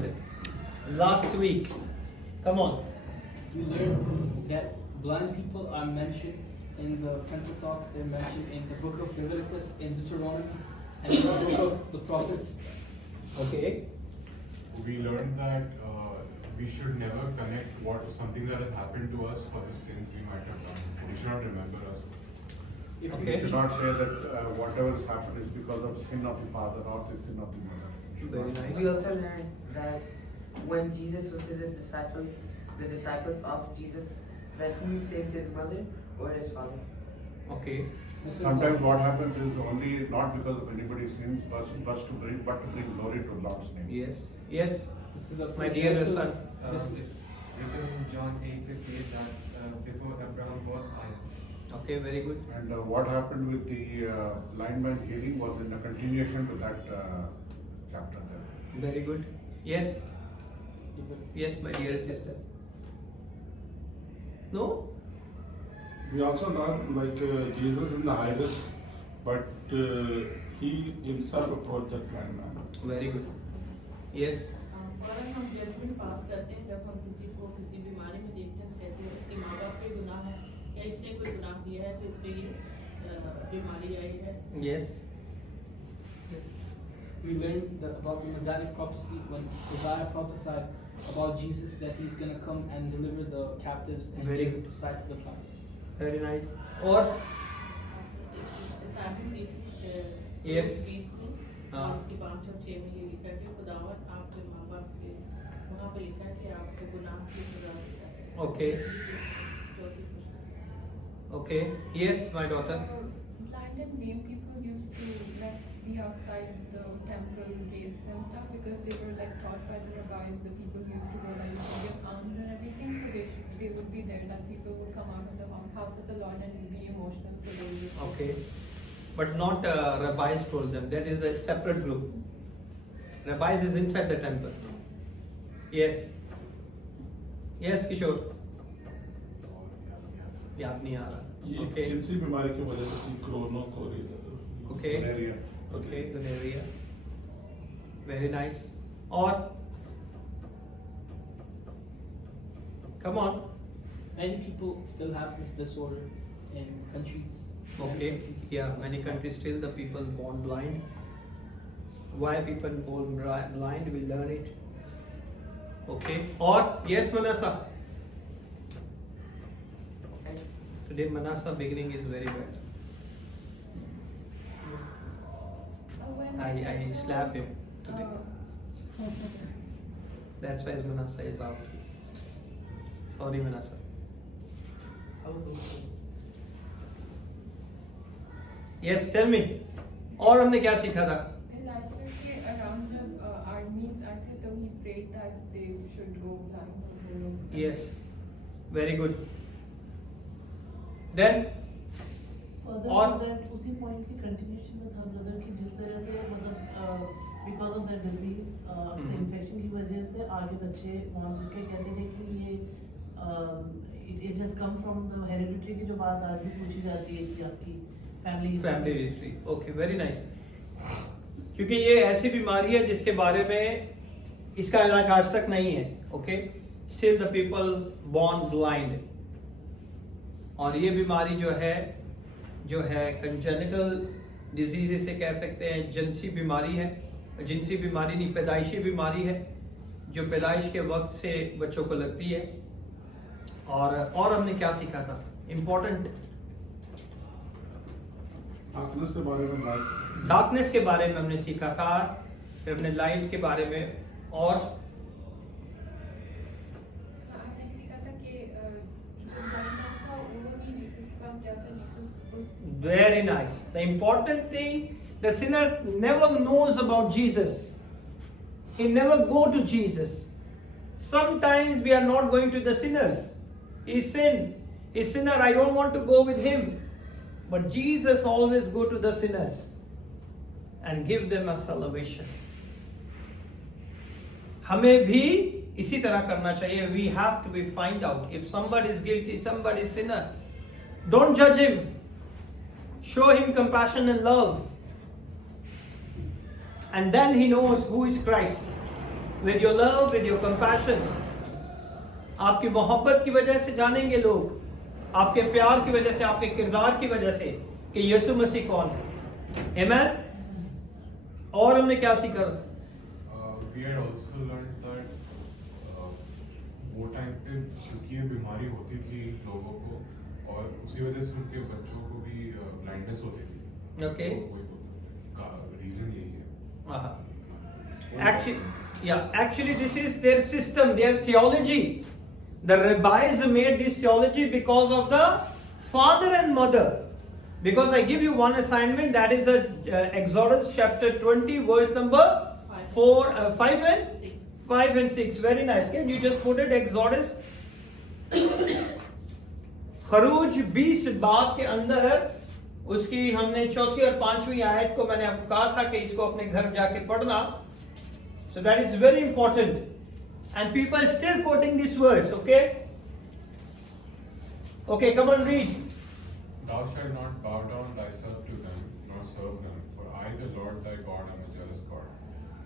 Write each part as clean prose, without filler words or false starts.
learned last week? Come on. We learned that blind people are mentioned in the Pentateuch, they're mentioned in the book of Leviticus, in Deuteronomy, and in the book of the prophets. Okay. We learned that we should never connect something that has happened to us for the sins we might have done before. We should not remember us. If Okay. we You should see, not say that whatever has happened is because of sin of the father or the sin of the mother. You should Very not say nice. We also learned that when Jesus was with his disciples, the disciples asked Jesus that who saved his mother or his father. Okay. this is Sometimes what happens is only not because of anybody's sins, but to bring glory to Lord's name. Yes. Yes. this is a My dear precursor- son. this is- It's written in John 8:58 that before Abraham was I. Okay. Very good. And what happened with the blind man healing was in a continuation to that chapter there. Very good. Yes. Yes, my dear sister. No? We also learn like Jesus in the highest, but he himself approached that blind man. Very good. Yes. फौरन हम judgement पास करते हैं जब हम किसी को किसी बीमारी में देखते हैं तो कहते हैं इसके माँ बाप के गुनाह है या इसने कोई गुनाह किया है तो इस पे ये बीमारी आई है. Yes. we learned about the Messianic prophecy when Isaiah prophesied about Jesus that he's going to come and deliver the captives and Very give good. sight to the blind. Very nice. और साबित लिखी Yes. 20 में हाँ. और उसके 5 और 6 में ये लिखा है कि खुदावंद आपके माँ बाप के वहाँ पे लिखा है कि आपको गुनाह की सजा देता है. Okay. इसलिए 4 पुस्तक. Okay. Yes, my daughter. Blind and lame people used to like be outside the temple gates and stuff because they were like taught by the rabbis, the people who used to go there to give alms and everything. So they would be there. That people would come out of the house of the Lord and be emotional. So they would just Okay. But not rabbis told them. That is the separate group. Rabbis is inside the temple. Yes. Yes, Kishore. याद नहीं आ रहा. ये Okay. जिनसी बीमारी की वजह से क्रोनोकोरिया Okay. Malaria. Okay. Gonorrhea. Very nice. और come on. Many people still have this disorder in countries. many Okay. countries. Yeah. Many countries still the people born blind. Why people born blind? We learn it. Okay. Or yes, Manasa. Today Manasa beginning is very bad. when I slap him today. uh, That's why Manasa is out. Sorry, Manasa. I was also Yes, tell me. और हमने क्या सीखा था? Elisha के around जब armies आए थे तो he prayed that they should go blind. वो लोग- Yes. Very good. Then Further और to that, उसी point की continuation में था brother कि जिस तरह से मतलब because of the disease से infection की वजह से आगे बच्चे वहाँ इसलिए कहते थे कि ये it has come from the hereditary की जो बात आज भी पूछी जाती है कि आपकी family history. Okay, very nice. क्योंकि ये ऐसी बीमारी है जिसके बारे में इसका इलाज आज तक नहीं है. Okay, still the people born blind. और ये बीमारी जो है कंजेनिटल डिजीज इसे कह सकते हैं. जिनसी बीमारी है. जिनसी बीमारी नहीं, पैदाइशी बीमारी है जो पैदाइश के वक्त से बच्चों को लगती है. और हमने क्या सीखा था? इम्पोर्टेंट डार्कनेस के बारे में बात डार्कनेस के बारे में हमने सीखा था. फिर हमने लाइट के बारे में. और आपने सीखा था कि जो blind man था वो भी जीसस के पास गया था. जीसस उस very nice. The important thing, the sinner never knows about Jesus. He never go to Jesus. Sometimes we are not going to the sinners. He's sinner. I don't want to go with him. But Jesus always go to the sinners and give them a salvation. हमें भी इसी तरह करना चाहिए. We have to be find out if somebody is guilty, somebody is sinner. Don't judge him. Show him compassion and love. And then he knows who is Christ. with your love, with your compassion. आपकी मोहब्बत की वजह से जानेंगे लोग, आपके प्यार की वजह से, आपके किरदार की वजह से कि यीशु मसीह कौन है. Amen? और हमने क्या सीखा? We had also learned that वो टाइम पे क्योंकि ये बीमारी होती थी लोगों को और उसी वजह से उनके बच्चों को भी ब्लाइंडनेस होती थी. Okay. तो रीजन यही है. Actually, this is their system, their theology. The rabbis made this theology because of the father and mother. Because I give you one assignment, that is Exodus chapter 20, verse number 5 and 6. Very nice. Can you just put it, Exodus? खरूज 20 बाब के अंदर उसकी हमने चौथी और पांचवी आयत को मैंने आपको कहा था कि इसको अपने घर जाके पढ़ना. So that is very important. And people still quoting this verse, okay? Okay, come on, read. Thou shalt not bow down thyself to them, nor serve them, for I, the Lord thy God, am a jealous God,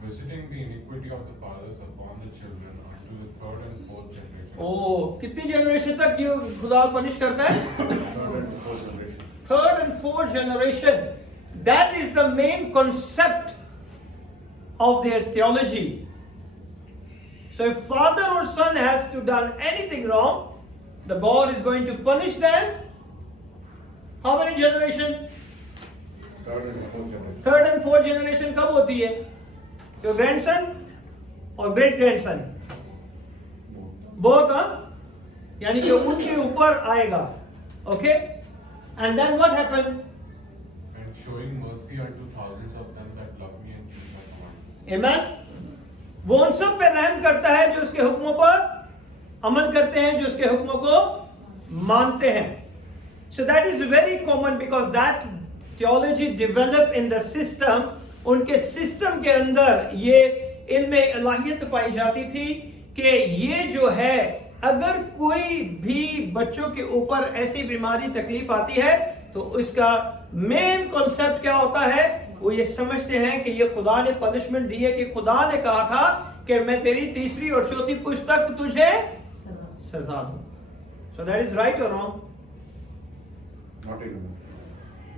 visiting the iniquity of the fathers upon the children unto the third and fourth generation. Oh, कितनी generation तक ये खुदा punish करता है? Third and fourth generation. That is the main concept of their theology. So if father or son has to done anything wrong, the God is going to punish them. How many generation? Third and fourth generation कब होती है? Your grandson or great grandson? Both, huh? यानी कि उनके ऊपर आएगा. Okay? And then what happened? And showing mercy unto thousands of them that love me and keep my commandments. Amen? वो उन सब पे रहम करता है जो उसके हुक्मों पर अमल करते हैं, जो उसके हुक्मों को मानते हैं. So that is very common because that theology developed in the system. उनके सिस्टम के अंदर ये इल्म इलाहियत पाई जाती थी कि ये जो है, अगर कोई भी बच्चों के ऊपर ऐसी बीमारी तकलीफ आती है तो उसका मेन कॉन्सेप्ट क्या होता है? वो ये समझते हैं कि ये खुदा ने पनिशमेंट दी है, कि खुदा ने कहा था कि मैं तेरी तीसरी और चौथी पुश्त तक तुझे सजा दूं. So that is right or wrong? Not anymore.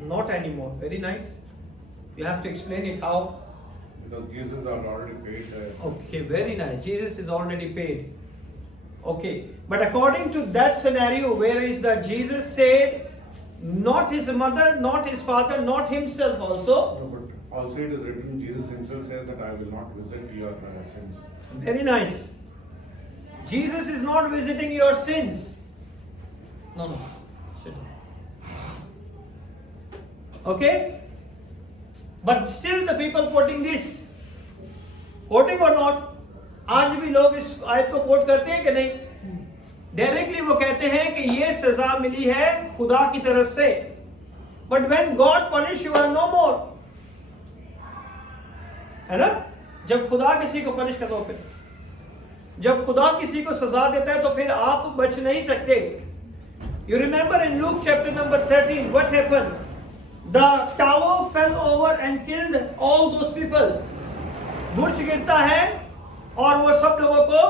Not anymore. Very nice. You have to explain it how. Because Jesus are already paid. Okay, very nice. Jesus is already paid. Okay, but according to that scenario, where is that Jesus said, not his mother, not his father, not himself also. No, but also it is written, Jesus himself says that I will not visit your sins. Very nice. Jesus is not visiting your sins. No. Sit down. Okay? But still the people quoting this. Quoting or not? आज भी लोग इस आयत को coat करते हैं कि नहीं? डायरेक्टली वो कहते हैं कि ये सजा मिली है खुदा की तरफ से. But when God punish you are no more. है ना? जब खुदा किसी को पनिश करता है, फिर जब खुदा किसी को सजा देता है तो फिर आप बच नहीं सकते. You remember in Luke chapter number 13 what happened? The tower fell over and killed all those people. बुर्ज गिरता है और वो सब लोगों को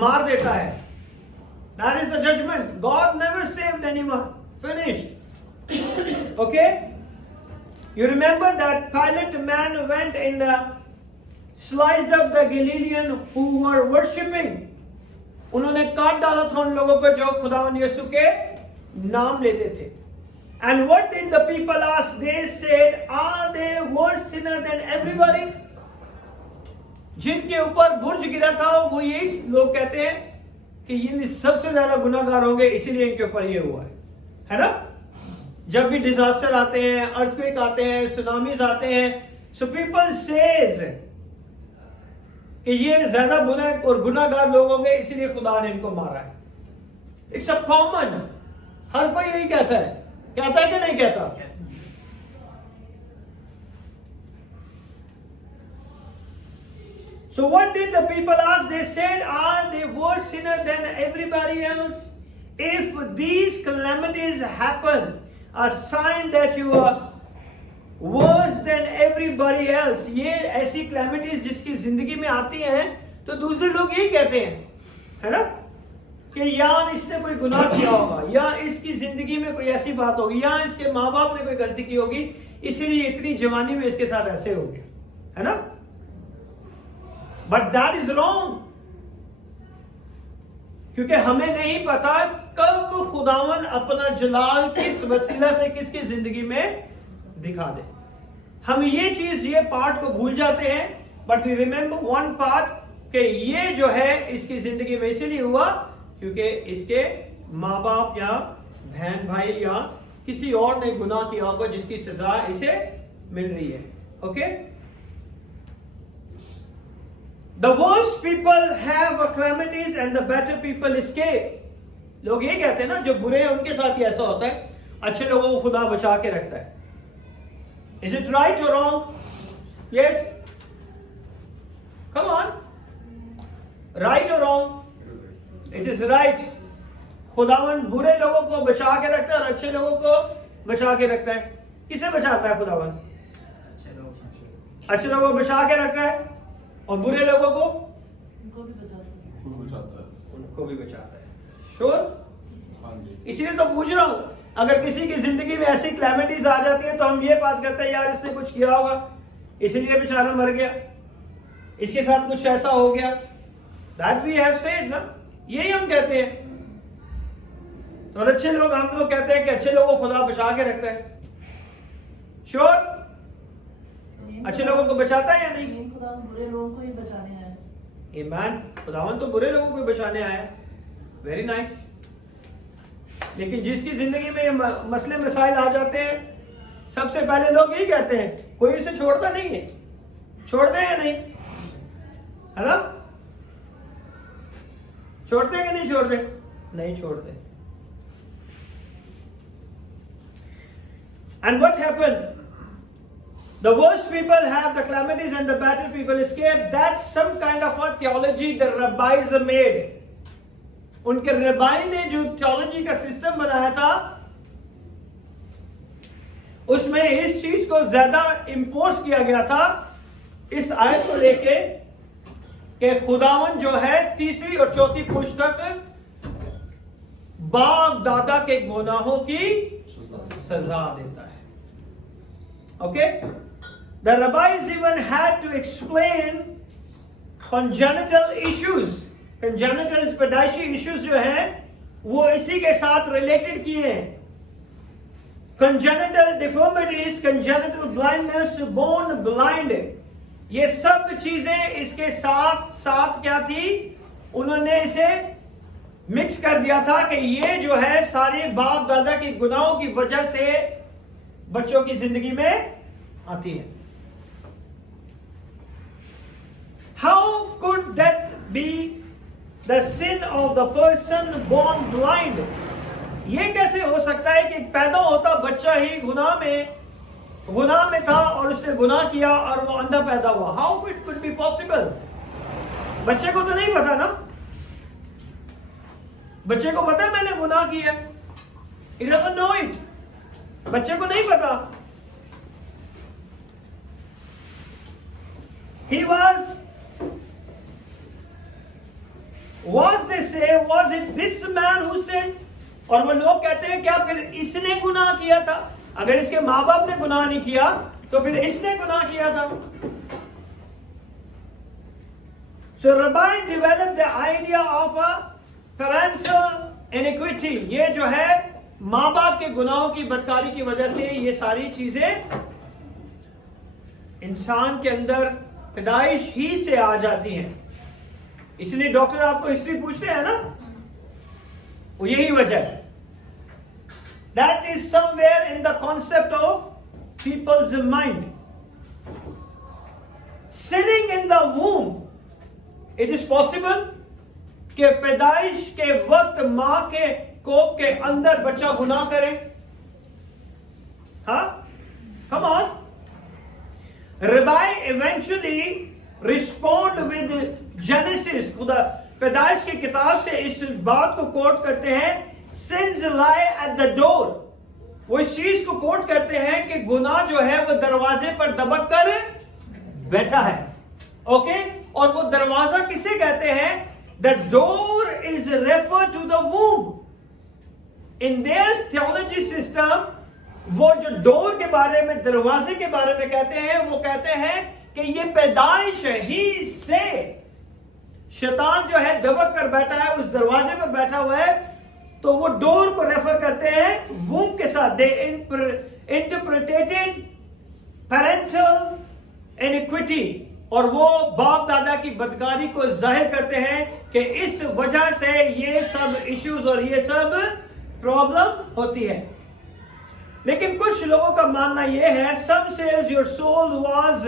मार देता है. That is the judgment. God never saved anyone. Finished. Okay? You remember that Pilate man went and sliced up the Galilean who were worshipping. उन्होंने काट डाला था उन लोगों को जो खुदावन यीशु के नाम लेते थे. And what did the people ask? They said, are they worse sinner than everybody? जिनके ऊपर बुर्ज गिरा था वो यही लोग कहते हैं कि ये सबसे ज्यादा गुनाहगार होंगे, इसीलिए इनके ऊपर ये हुआ है ना? जब भी डिजास्टर आते हैं, अर्थक्वेक आते हैं, सुनामीज आते हैं, सो पीपल सेज कि ये ज्यादा गुनाहगार लोग होंगे, इसीलिए खुदा ने इनको मारा है. It's a common. हर कोई यही कहता है कि नहीं कहता? So what did the people ask? They said, are they worse sinner than everybody else? If these calamities happen, a sign that you are worse than everybody else. ये ऐसी calamities जिसकी जिंदगी में आती हैं, तो तो दूसरे लोग यही कहते हैं, है ना, कि यार इसने कोई गुनाह किया होगा, या इसकी जिंदगी में कोई ऐसी बात होगी, या इसके माँ बाप ने कोई गलती की होगी, इसीलिए इतनी जवानी में इसके साथ ऐसे हो गया, है ना। बट दैट इज रॉन्ग, क्योंकि हमें नहीं पता कब खुदावन अपना जलाल किस वसीला से किसकी जिंदगी में दिखा दे। हम ये चीज, ये पार्ट को भूल जाते हैं, but we remember one part, कि ये जो है इसकी जिंदगी में इसीलिए हुआ क्योंकि इसके माँ बाप या बहन भाई या किसी और ने गुनाह किया होगा जिसकी सजा इसे मिल रही है। Okay, the worst people have calamities and the better people escape। लोग ये कहते हैं ना, जो बुरे हैं उनके साथ ही ऐसा होता है, अच्छे लोगों को खुदा बचा के रखता है। Is it right or wrong? Yes? Come on. Right or wrong? It is right. खुदावन बुरे लोगों को बचा के रखता है और अच्छे लोगों को बचा के रखता है। किसे बचाता है खुदावन? अच्छे लोगों को बचा के रखता है और बुरे लोगों को उनको भी बचाता है। उनको भी बचाता है। श्योर? हाँ जी। इसीलिए तो पूछ रहा हूं, अगर किसी की जिंदगी में ऐसी क्लैमिटीज आ जाती है तो हम ये पास करते हैं यार इसने कुछ किया होगा इसलिए बेचारा मर गया, इसके साथ कुछ ऐसा हो गया। दैट वी हैव सेड ना, यही हम कहते हैं। तो अच्छे लोग, हम लोग कहते हैं कि अच्छे लोगों को खुदा बचा के रखता है। श्योर? अच्छे लोगों को बचाता है या नहीं? खुदा बुरे लोगों को ही बचाने आया है। ईमान, खुदावन तो बुरे लोगों को बचाने आया है। Very nice. लेकिन जिसकी जिंदगी में ये मसले मसाइल आ जाते हैं, सबसे पहले लोग यही कहते हैं कोई उसे छोड़ता नहीं है। छोड़ते हैं या नहीं? है ना? छोड़ते हैं कि नहीं छोड़ते? नहीं छोड़ते। And what happened? The worst people have the calamities and the better people escape. That's some kind of a theology the rabbis made. उनके रबाई ने जो थियोलॉजी का सिस्टम बनाया था, उसमें इस चीज को ज्यादा इंपोज किया गया था इस आयत को लेके कि खुदावन जो है तीसरी और चौथी पुश्त तक बाप दादा के गुनाहों की सजा देता है। Okay, the rabbis even had to explain congenital issues। congenital पैदाइशी इश्यूज जो हैं वो इसी के साथ रिलेटेड किए हैं। congenital deformities, congenital blindness, born blind, ये सब चीजें इसके साथ साथ क्या थी, उन्होंने इसे मिक्स कर दिया था कि ये जो है सारे बाप दादा के गुनाहों की वजह से बच्चों की जिंदगी में आती है। How could that be the sin of the person born blind? ये कैसे हो सकता है कि पैदा होता बच्चा ही गुनाह में था और उसने गुनाह किया और वो अंधा पैदा हुआ? How it could be possible? बच्चे को तो नहीं पता ना, बच्चे को पता है मैंने गुनाह किया, He doesn't know it। बच्चे को नहीं पता। He was they say, was it this man who sinned? और वो लोग कहते हैं क्या फिर इसने गुनाह किया था? अगर इसके माँ बाप ने गुनाह नहीं किया तो फिर इसने गुनाह किया था। So Rabbi developed the idea of a parental iniquity। ये जो है माँ बाप के गुनाहों की बदकारी की वजह से ये सारी चीजें इंसान के अंदर पैदाइश ही से आ जाती हैं। इसलिए डॉक्टर आपको हिस्ट्री पूछते हैं ना, वो यही वजह है। That is somewhere in the concept of people's mind. Sinning in the womb, it is possible कि पैदाइश के वक्त मां के कोख के अंदर बच्चा गुनाह करे। हाँ, come on। Rabbi eventually respond with Genesis। खुदा पैदाइश की किताब से इस बात को कोट करते हैं, sins lie at the door। वो इस चीज को कोट करते हैं कि गुनाह जो है वो दरवाजे पर दबक कर बैठा है। ओके, और वो दरवाजा किसे कहते हैं? The door is refer to the womb. In their theology system वो जो डोर के बारे में, दरवाजे के बारे में कहते हैं, वो कहते हैं कि ये पैदाइश है. ही से शैतान जो है दबक कर बैठा है, उस दरवाजे पर बैठा हुआ है, तो वो डोर को रेफर करते हैं वूम के साथ. दे इंटरप्रिटेटेड पेरेंटल इनइक्विटी, और वो बाप दादा की बदकारी को जाहिर करते हैं कि इस वजह से ये सब इश्यूज और ये सब प्रॉब्लम होती है. लेकिन कुछ लोगों का मानना यह है, some says your soul was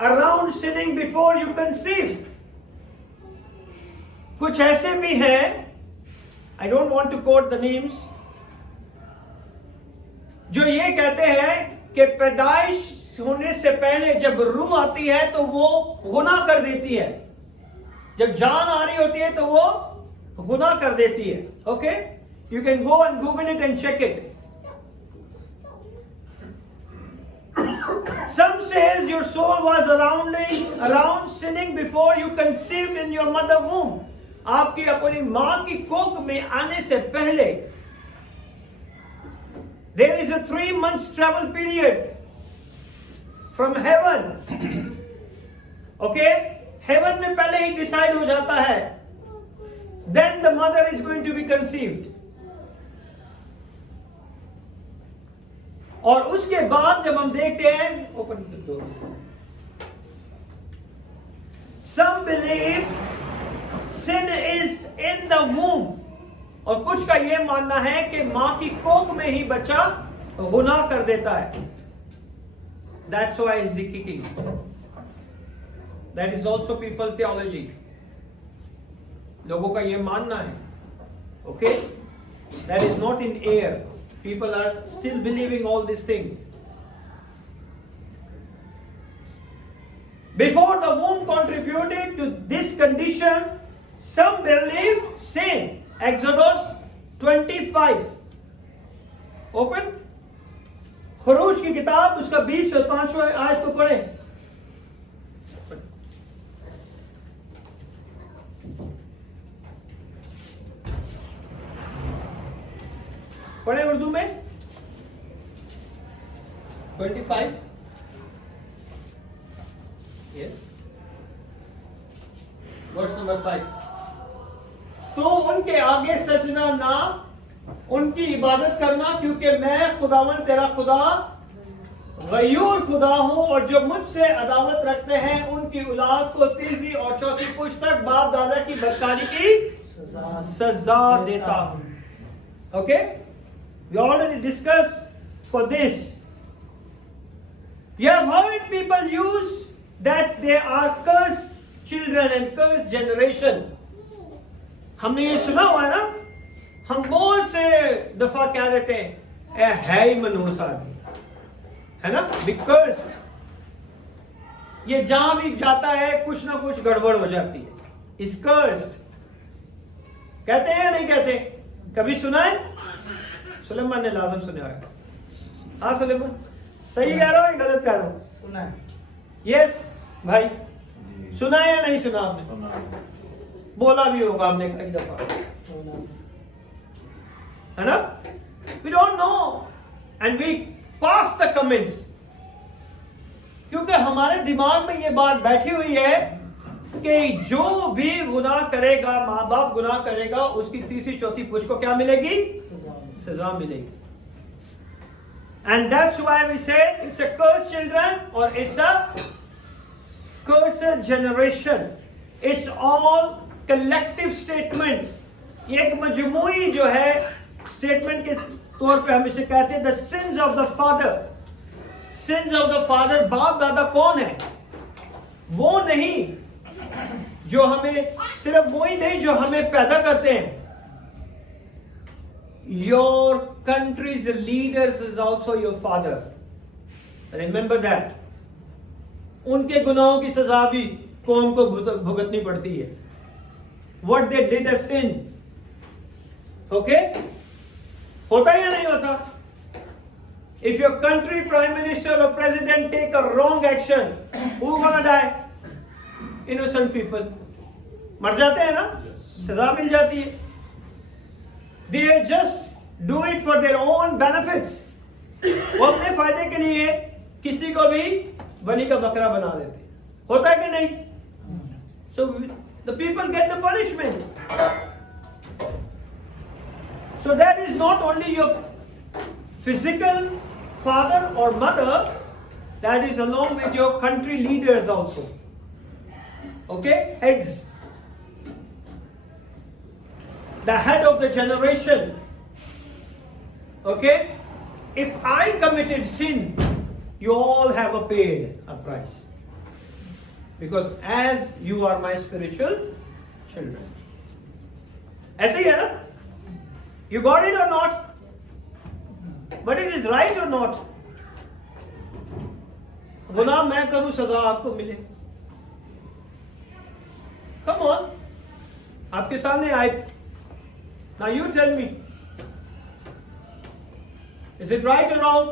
around sinning before you conceived. कुछ ऐसे भी हैं, I don't want to quote the names, जो ये कहते हैं कि पैदाइश होने से पहले जब रूह आती है तो वो गुनाह कर देती है. जब जान आ रही होती है तो वो गुनाह कर देती है. Okay, you can go and Google it and check it. Some says your soul was around sinning before you conceived in your mother womb. आपकी अपनी मां की कोख में आने से पहले there is a 3 months travel period from heaven. Okay, heaven में पहले ही डिसाइड हो जाता है. Then the mother is going to be conceived. और उसके बाद जब हम देखते हैं, ओपन दो, some believe sin is in the womb, और कुछ का यह मानना है कि मां की कोख में ही बच्चा गुनाह कर देता है. That's why is he kicking. That is also people theology. लोगों का यह मानना है. Okay, that is not in air. People are still believing all these things. Before the womb contributed to this condition, some believe sin. Exodus 25. Open. खुरूज की किताब उसका 20 और 5वां आयत को पढ़ें. पढ़े उर्दू में. 25. Yes. Verse number 5. तो उनके आगे सजना ना, उनकी इबादत करना, क्योंकि मैं खुदावन तेरा खुदा गयूर खुदा हूं, और जो मुझसे अदावत रखते हैं उनकी औलाद को 3री और 4थी पुश्त तक बाप दादा की बदकारी की सजा देता हूं. Okay, we already discussed for this. You have heard people use that they are cursed children and cursed generation. हमने ये सुना हुआ है ना. हम बहुत से दफा क्या देते हैं, है ही मनहूस आदमी, है ना, बिकॉज ये जहां भी जाता है कुछ ना कुछ गड़बड़ हो जाती है. इज कर्स्ड कहते हैं या नहीं कहते? कभी सुना है? सुलेमान ने लाजम सुना है. हाँ सुलेमान, सही कह रहा हूं या गलत कह रहा हूं? सुना है. यस भाई, सुना है या नहीं सुना आपने? बोला भी होगा आपने कई दफा, है ना. We don't know and we pass the comments, क्योंकि हमारे दिमाग में ये बात बैठी हुई है कि जो भी गुनाह करेगा, माँ बाप गुनाह करेगा, उसकी 3री 4थी पुश्त को क्या मिलेगी? सजा मिलेगी. And that's why we say it's a cursed children or it's a cursed generation. It's all collective statement. एक मजमूई जो है स्टेटमेंट के तौर पे हम इसे कहते हैं the sins of the father. Sins of the father. बाप दादा कौन है? वो नहीं जो हमें, सिर्फ वो ही नहीं जो हमें पैदा करते हैं. Your country's leaders is also your father. Remember that. उनके गुनाहों की सजा भी कौम को भुगतनी पड़ती है. What they did a sin. Okay? होता या नहीं होता? If your country prime minister or president take a wrong action, who gonna die? innocent people. मर जाते हैं ना, सजा मिल जाती है. They just do it for their own benefits. वो अपने फायदे के लिए किसी को भी बलि का बकरा बना देते. होता है कि नहीं? So the people get the punishment. So that is not only your physical father or mother, that is along with your country leaders also. Okay, heads. The head of the generation. Okay, if I committed sin, you all have paid a price, because as you are my spiritual children. ऐसे ही है ना? You got it or not? But it is right or not? गुनाह मैं करूं, सजा आपको मिले. Come on, आपके सामने आए. Now you tell me, is it right or wrong?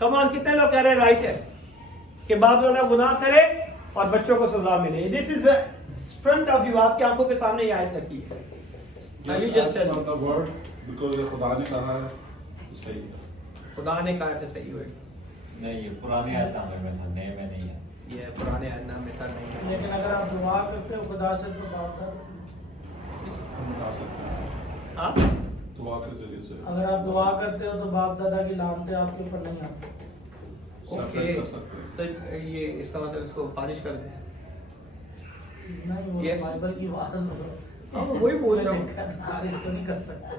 Come on, कितने लोग कह रहे हैं right है कि बाप दादा गुनाह करे और बच्चों को सजा मिले? This is a front of you, आपकी आंखों के सामने ये आयत रखी है. Now you just tell me. the word, because खुदा ने कहा है तो सही है. खुदा ने कहा तो सही होगा. नहीं, ये पुराने आयतनामे में था, नए में नहीं है. ये पुराने आयतनामे में था, नहीं है. लेकिन अगर आप दुआ करते हो खुदा से तो बाप का हम बता सकते हैं. हाँ, दुआ के जरिए से अगर आप दुआ करते हो तो बाप दादा की लानतें आपके ऊपर नहीं आती. ओके. कर सकते हैं. तो ये इसका मतलब इसको खारिज कर दें. नहीं, वो Yes. बाइबल की बात है. अब वही बोल रहा हूँ. खारिज तो नहीं कर सकते.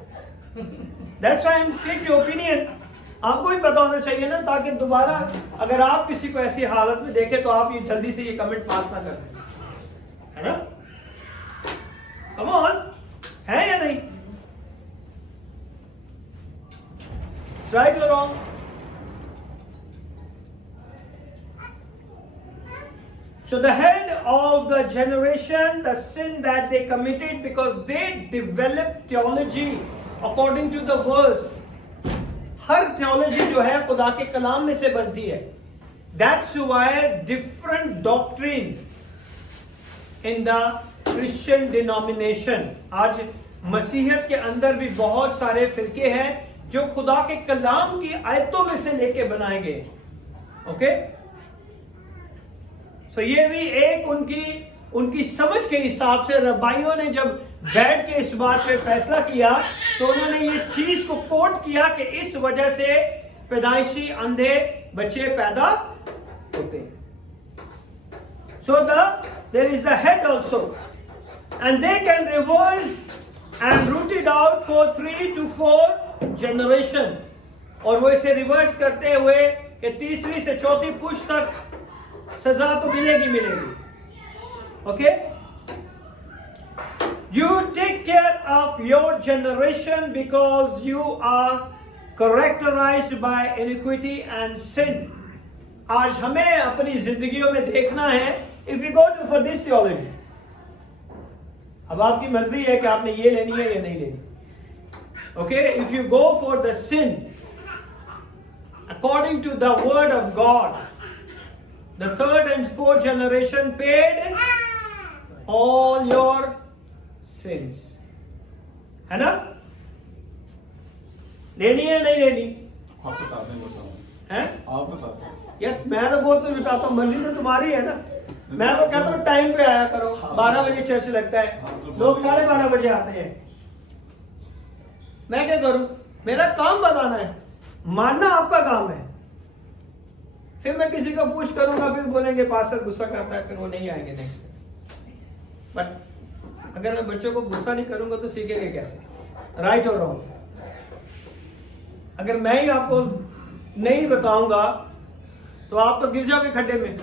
That's why I'm take your opinion. आपको भी पता होना चाहिए ना, ताकि दोबारा अगर आप किसी को ऐसी हालत में देखें तो आप ये जल्दी से ये कमेंट पास ना कर दें, है ना? Come on, है या नहीं? It's right or wrong? So the head of the generation, the sin that they committed because they developed theology according to the verse. Her theology जो है खुदा के कलाम में से बनती है. That's why different doctrine in the Christian denomination. आज मसीहत के अंदर भी बहुत सारे फिरके हैं जो खुदा के कलाम की आयतों में से लेके बनाए गए. ओके, सो ये भी एक उनकी समझ के हिसाब से रब्बाइयों ने जब बैठ के इस बात पे फैसला किया तो उन्होंने ये चीज को कोट किया कि इस वजह से पैदाइशी अंधे बच्चे पैदा होते हैं. So there is the head also and they can reverse and root it out for 3 to 4 generation. और वो इसे रिवर्स करते हुए कि तीसरी से चौथी पुश्त तक सजा तो मिलेगी. Okay, you take care of your generation because you are characterized by iniquity and sin. आज हमें अपनी जिंदगियों में देखना है, if you go to for this theology, अब आपकी मर्जी है कि आपने ये लेनी है या नहीं लेनी. Okay, if you go for the sin according to the word of God, the 3rd and 4th generation paid all your sins. है ना? लेनी है नहीं लेनी? आप बताते हैं बस. हैं? आप बताते हैं. यार मैं तो बहुत बताता हूँ, मर्जी तो तुम्हारी है ना. मैं तो कहता हूँ टाइम पे आया करो. 12 बजे चर्च लगता है, लोग 12:30 बजे आते हैं. मैं क्या करूं? मेरा काम बताना है, मानना आपका काम है. फिर मैं किसी को पूछ करूंगा, फिर बोलेंगे पास्टर गुस्सा करता है, फिर वो नहीं आएंगे नेक्स्ट. बट अगर मैं बच्चों को गुस्सा नहीं करूंगा तो सीखेंगे कैसे? राइट और रॉन्ग? अगर मैं ही आपको नहीं बताऊंगा तो आप तो गिर जाओगे खड्डे में,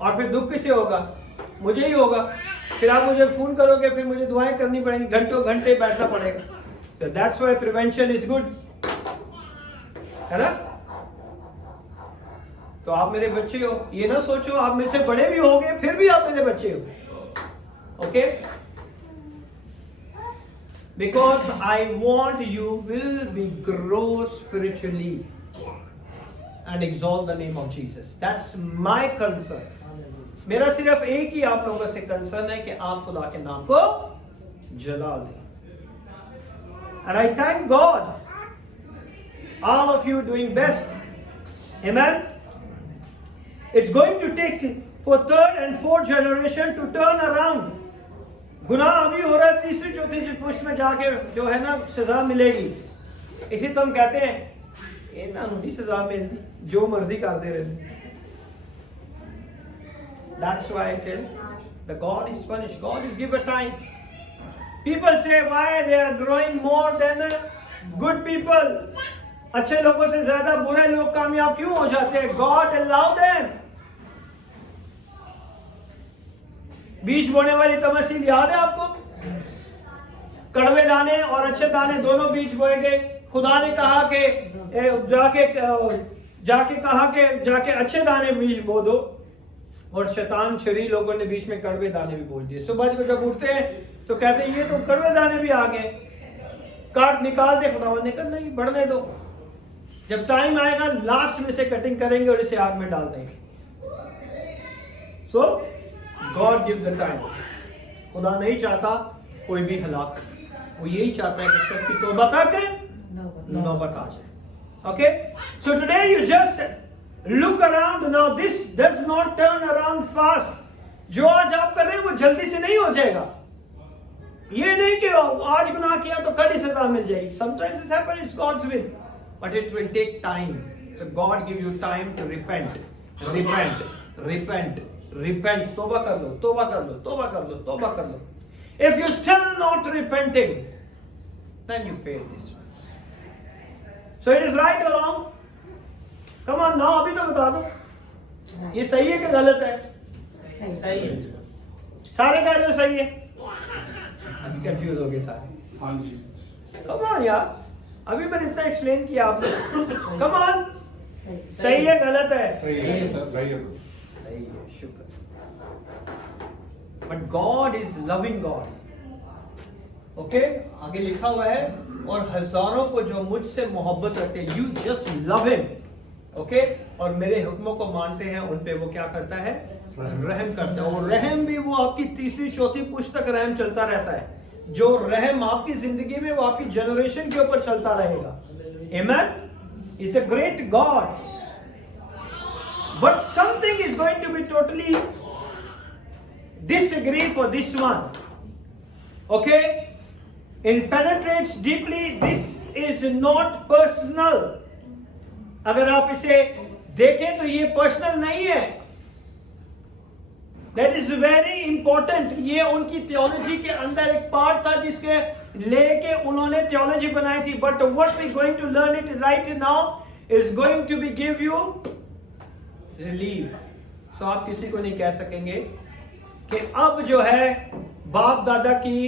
और फिर दुख किसे होगा? मुझे ही होगा. फिर आप मुझे फोन करोगे, फिर मुझे दुआएं करनी पड़ेंगी, घंटों घंटे बैठना पड़ेगा. So that's why prevention is good. है ना? तो आप मेरे बच्चे हो, ये ना सोचो आप मेरे से बड़े भी होगे फिर भी आप मेरे बच्चे हो. Okay, because I want you will be grow spiritually and exalt the name of Jesus. That's my concern. मेरा सिर्फ एक ही आप लोगों से कंसर्न है कि आप खुदा के नाम को जला दें. And I thank God, all of you doing best. Amen. It's going to take for third and fourth generation to turn around. गुनाह अभी हो रहा है, तीसरी चौथी पुष्ट में जाके जो है ना सजा मिलेगी. इसी तो हम कहते हैं इन्होंने सजा मिलती, जो मर्जी करते रहते. That's why I tell the God is punished. God is give a time. People say why they are growing more than good people. अच्छे लोगों से ज्यादा बुरे लोग कामयाब क्यों हो जाते हैं? God allow them. बीज बोने वाली तमसील याद है आपको? कड़वे दाने और अच्छे दाने दोनों बीज बोए गए. खुदा ने कहा कि जाके अच्छे दाने बीज बो दो, और शैतान शरीर लोगों ने बीच में कड़वे दाने भी बोल दिए. सुबह को जब उठते हैं तो कहते हैं ये तो कड़वे दाने भी आ गए, काट निकाल दे. खुदा ने कहा नहीं, बढ़ने दो, जब टाइम आएगा लास्ट में से कटिंग करेंगे और इसे आग में डाल देंगे. सो गॉड गिव द टाइम. खुदा नहीं चाहता कोई भी हलाक, वो यही चाहता है कि सबकी तौबा करके नौबत आ जाए. Okay, so today you just look around. Now this does not turn around fast. जो आज आप कर रहे हैं वो जल्दी से नहीं हो जाएगा. ये नहीं कि आज गुनाह किया तो कल ही सजा मिल जाएगी. Sometimes it happens, it's God's will, but it will take time. So God give you time to repent. तौबा कर लो. If you still not repenting, then you pay this one. So it is right or wrong? Come on now, अभी तो बता दो, ये सही है कि गलत है? सही है. सारे कार्य सही है. अभी कंफ्यूज हो गए सारे. हाँ जी. Come on यार, अभी मैंने इतना एक्सप्लेन किया आपने. Come on, सही है गलत है? सही है सर, सही है. शुक्र. But God is loving God. Okay, आगे लिखा हुआ है, और हजारों को जो मुझसे मोहब्बत रखते हैं, you just love him. Okay, और मेरे हुक्मों को मानते हैं, उन पे वो क्या करता है? रहम करता है. और रहम भी वो आपकी तीसरी चौथी पुश्त तक रहम चलता रहता है. जो रहम आपकी जिंदगी में वो आपकी जनरेशन के ऊपर चलता रहेगा. Amen. It's a great God, but something is going to be totally disagree for this one. Okay, it penetrates deeply. This is not personal. अगर आप इसे देखें तो ये पर्सनल नहीं है. That is very important. ये उनकी थियोलॉजी के अंदर एक पार्ट था जिसके लेके उन्होंने थियोलॉजी बनाई थी. But what we going to learn it right now is going to be give you relief. So आप किसी को नहीं कह सकेंगे कि अब जो है बाप दादा की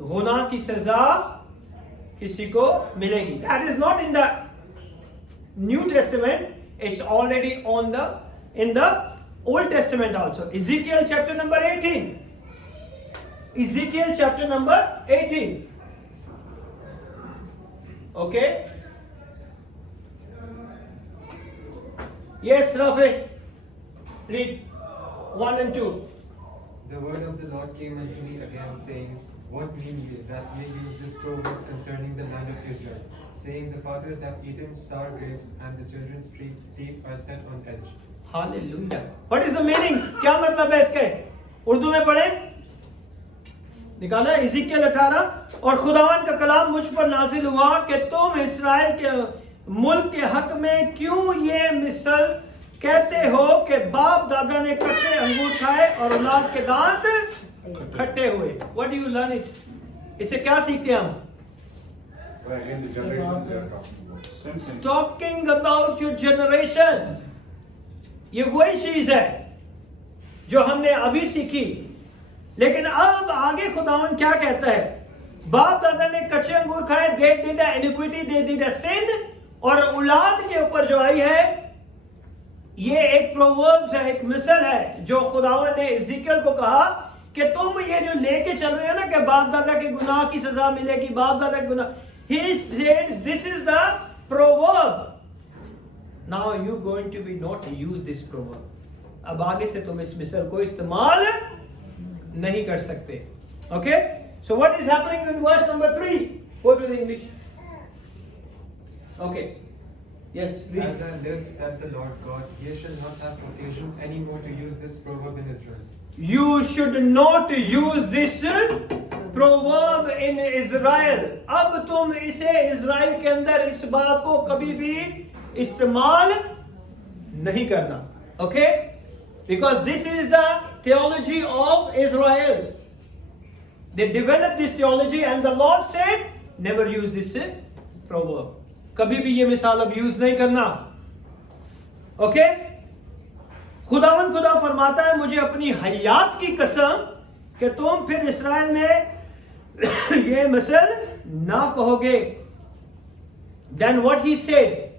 गुनाह की सजा किसी को मिलेगी. That is not in the New Testament. It's already in the Old Testament also. Ezekiel chapter number 18. Ezekiel chapter number 18. Okay. Yes, Rafi. Read 1 and 2. The word of the Lord came unto me again, saying, What mean ye that ye use this proverb concerning the land of Israel, saying, The fathers have eaten sour grapes, and the children's teeth are set on edge. Hallelujah. What is the meaning? क्या मतलब है इसके? उर्दू में पढ़े, निकाला. इज़ीकियल 18. और खुदावन का कलाम मुझ पर नाजिल हुआ कि तुम इस्राएल के मुल्क के हक में क्यों ये मिसल कहते हो कि बाप दादा ने कच्चे अंगूर खाए और औलाद के दांत खट्टे हुए. What do you learn it? इसे क्या सीखते हैं हम? Again, the generations they are talking about. Talking about your generation. ये वही चीज है जो हमने अभी सीखी. लेकिन अब आगे खुदावन क्या कहता है? बाप दादा ने कच्चे अंगूर खाए, they did a iniquity, they did a sin. और औलाद के ऊपर जो आई है, ये एक प्रोवर्ब्स है, एक मिसल है जो खुदावन ने इज़ीकियल को कहा कि तुम ये जो लेके चल रहे हो ना कि बाप दादा के गुनाह की सजा मिलेगी, बाप दादा के गुनाह. He said this is the proverb. Now you going to be not use this proverb. अब आगे से तुम इस मिसल को इस्तेमाल नहीं कर सकते. Okay? So what is happening in verse number 3? Go to the English. Okay. Yes, read. As I live, said the Lord God, ye shall not have occasion any more to use this proverb in Israel. You should not use this proverb in Israel. अब तुम इसे Israel के अंदर इस बात को कभी भी इस्तेमाल नहीं करना. Okay? Because this is the theology of Israel. They developed this theology and the Lord said, never use this proverb. कभी भी ये मिसाल अब यूज नहीं करना. ओके? खुदा फरमाता है मुझे अपनी हयात की कसम कि तुम फिर इस्राएल में ये मिसल ना कहोगे. Then what he said?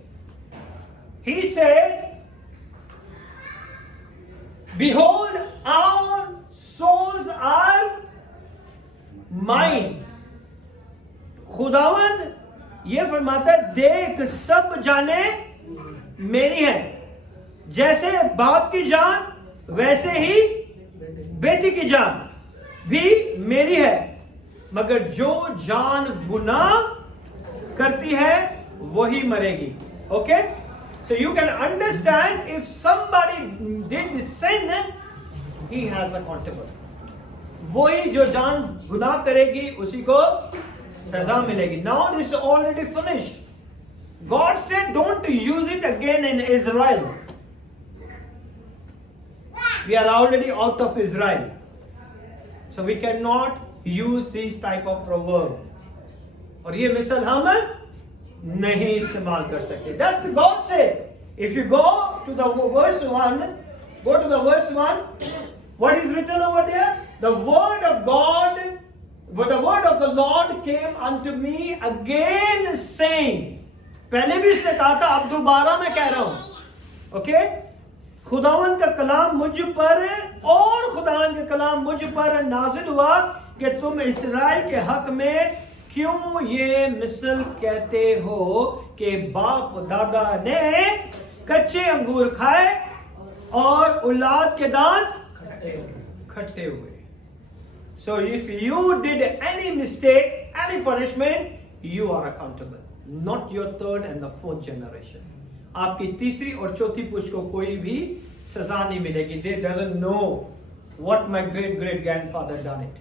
He said, behold, our souls are mine. खुदावन ये फरमाता है देख सब जाने मेरी है. जैसे बाप की जान वैसे ही बेटी की जान भी मेरी है, मगर जो जान गुनाह करती है वही मरेगी. Okay? So you can understand if somebody did sin, he has accountable. वही जो जान गुनाह करेगी उसी को सजा मिलेगी. Now this is already finished. God said don't use it again in Israel. We are already out of Israel. So we cannot use these type of proverb. और ये मिसल हम नहीं इस्तेमाल कर सकते. That's God said. If you go to the verse 1, go to the verse 1, what is written over there? The word of God, but the word of the Lord came unto me again saying. पहले भी इसने कहा था, अब दोबारा मैं कह रहा हूं. ओके? खुदावन का कलाम मुझ पर और खुदावन का कलाम मुझ पर नाजिल हुआ कि तुम इस्राएल के हक में क्यों ये मिसल कहते हो कि बाप दादा ने कच्चे अंगूर खाए और औलाद के दांत खट्टे हुए. So if you did any mistake, any punishment, you are accountable. Not your third and the fourth generation. आपकी तीसरी और चौथी पुश्त को कोई भी सजा नहीं मिलेगी. They doesn't know what my great grandfather done it.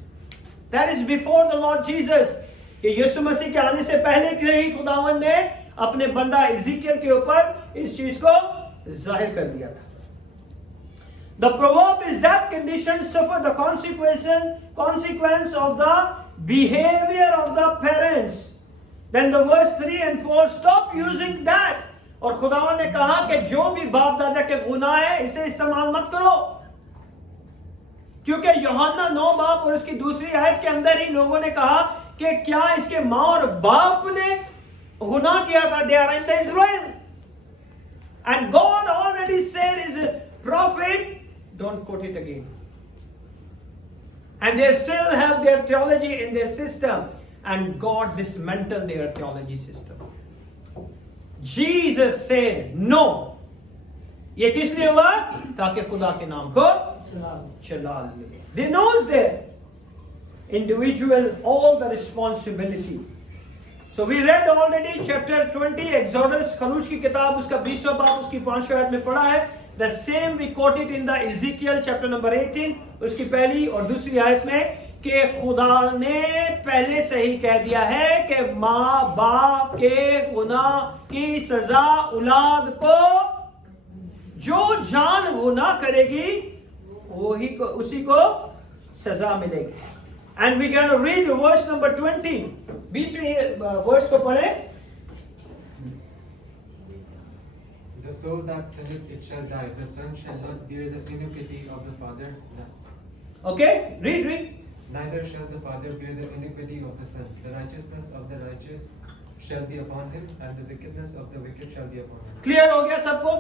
That is before the Lord Jesus. कि यीशु मसीह के आने से पहले के ही खुदावन ने अपने बंदा इज़िकियल के ऊपर इस चीज को जाहिर कर दिया था. The proverb is that condition suffer the consequence of the behavior of the parents. Then the verse 3 and 4 stop using that. और खुदावन ने कहा कि जो भी बाप दादा के गुनाह है इसे इस्तेमाल मत करो, क्योंकि यूहन्ना 9 बाब और उसकी दूसरी आयत के अंदर ही लोगों ने कहा कि क्या इसके माँ और बाप ने गुनाह किया था. They are in the Israel. And God already said is a prophet, don't quote it again. And they still have their theology in their system, and God dismantled their theology system. Jesus said no. ये किस लिए हुआ? ताकि खुदा के नाम को चला ले. They knows their individual all the responsibility. So we read already chapter 20 Exodus, खरूज की किताब उसका 20वां बाब उसकी 5वां आयत में पढ़ा है. The same we quote it in the Ezekiel chapter number 18 उसकी पहली और दूसरी आयत में कि खुदा ने पहले से ही कह दिया है कि माँ बाप के गुनाह की सजा औलाद को, जो जान गुनाह करेगी वही को उसी को सजा मिलेगी. And we going to read verse number 20. 20वीं verse को पढ़े. The soul that sinneth, it shall die. The son shall not bear the iniquity of the father. Okay, read. Neither shall the father bear the iniquity of the son. The righteousness of the righteous shall be upon him, and the wickedness of the wicked shall be upon him. Clear हो गया सबको?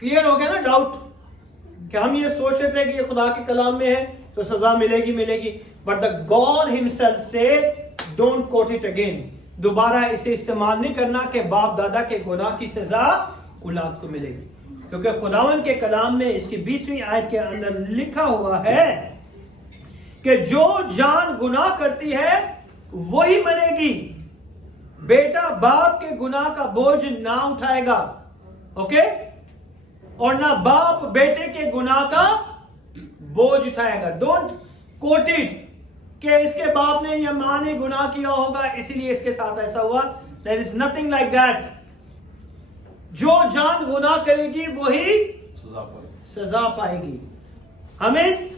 Clear हो गया ना doubt? कि हम ये सोच रहे थे कि ये खुदा के कलाम में है तो सजा मिलेगी. But the God himself said, don't quote it again. दोबारा इसे इस्तेमाल नहीं करना कि बाप दादा के गुनाह की सजा औलाद को मिलेगी. क्योंकि खुदावन के कलाम में इसकी 20वीं आयत के अंदर लिखा हुआ है कि जो जान गुनाह करती है वही मरेगी। बेटा बाप के गुनाह का बोझ ना उठाएगा, ओके, और ना बाप बेटे के गुनाह का बोझ उठाएगा। डोंट कोट इट कि इसके बाप ने या मां ने गुनाह किया होगा इसलिए इसके साथ ऐसा हुआ। There is nothing like that. जो जान गुनाह करेगी वही सजा पाएगी। हमें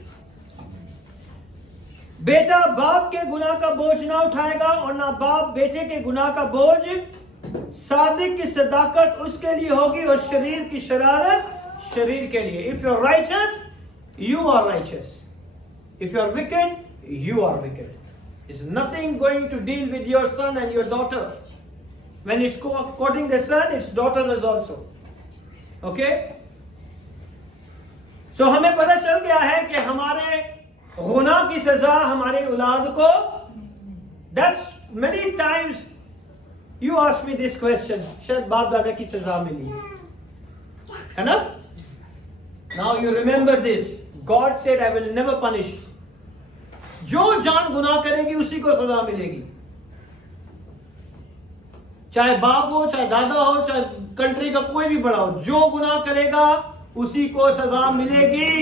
बेटा बाप के गुनाह का बोझ ना उठाएगा और ना बाप बेटे के गुनाह का बोझ। सादिक की सदाकत उसके लिए होगी और शरीर की शरारत शरीर के लिए। If you are righteous you are righteous, if you are wicked you are wicked. It's nothing going to deal with your son and your daughter. When it's quoting the son, its daughter is also, okay. So हमें पता चल गया है कि हमारे गुनाह की सजा हमारे औलाद को, that's many times you ask me this question, शायद बाप दादा की सजा मिली है ना। Now you remember this. God said, I will never punish. जो जान गुनाह करेगी उसी को सजा मिलेगी, चाहे बाप हो, चाहे दादा हो, चाहे कंट्री का कोई भी बड़ा हो। जो गुनाह करेगा उसी को सजा मिलेगी।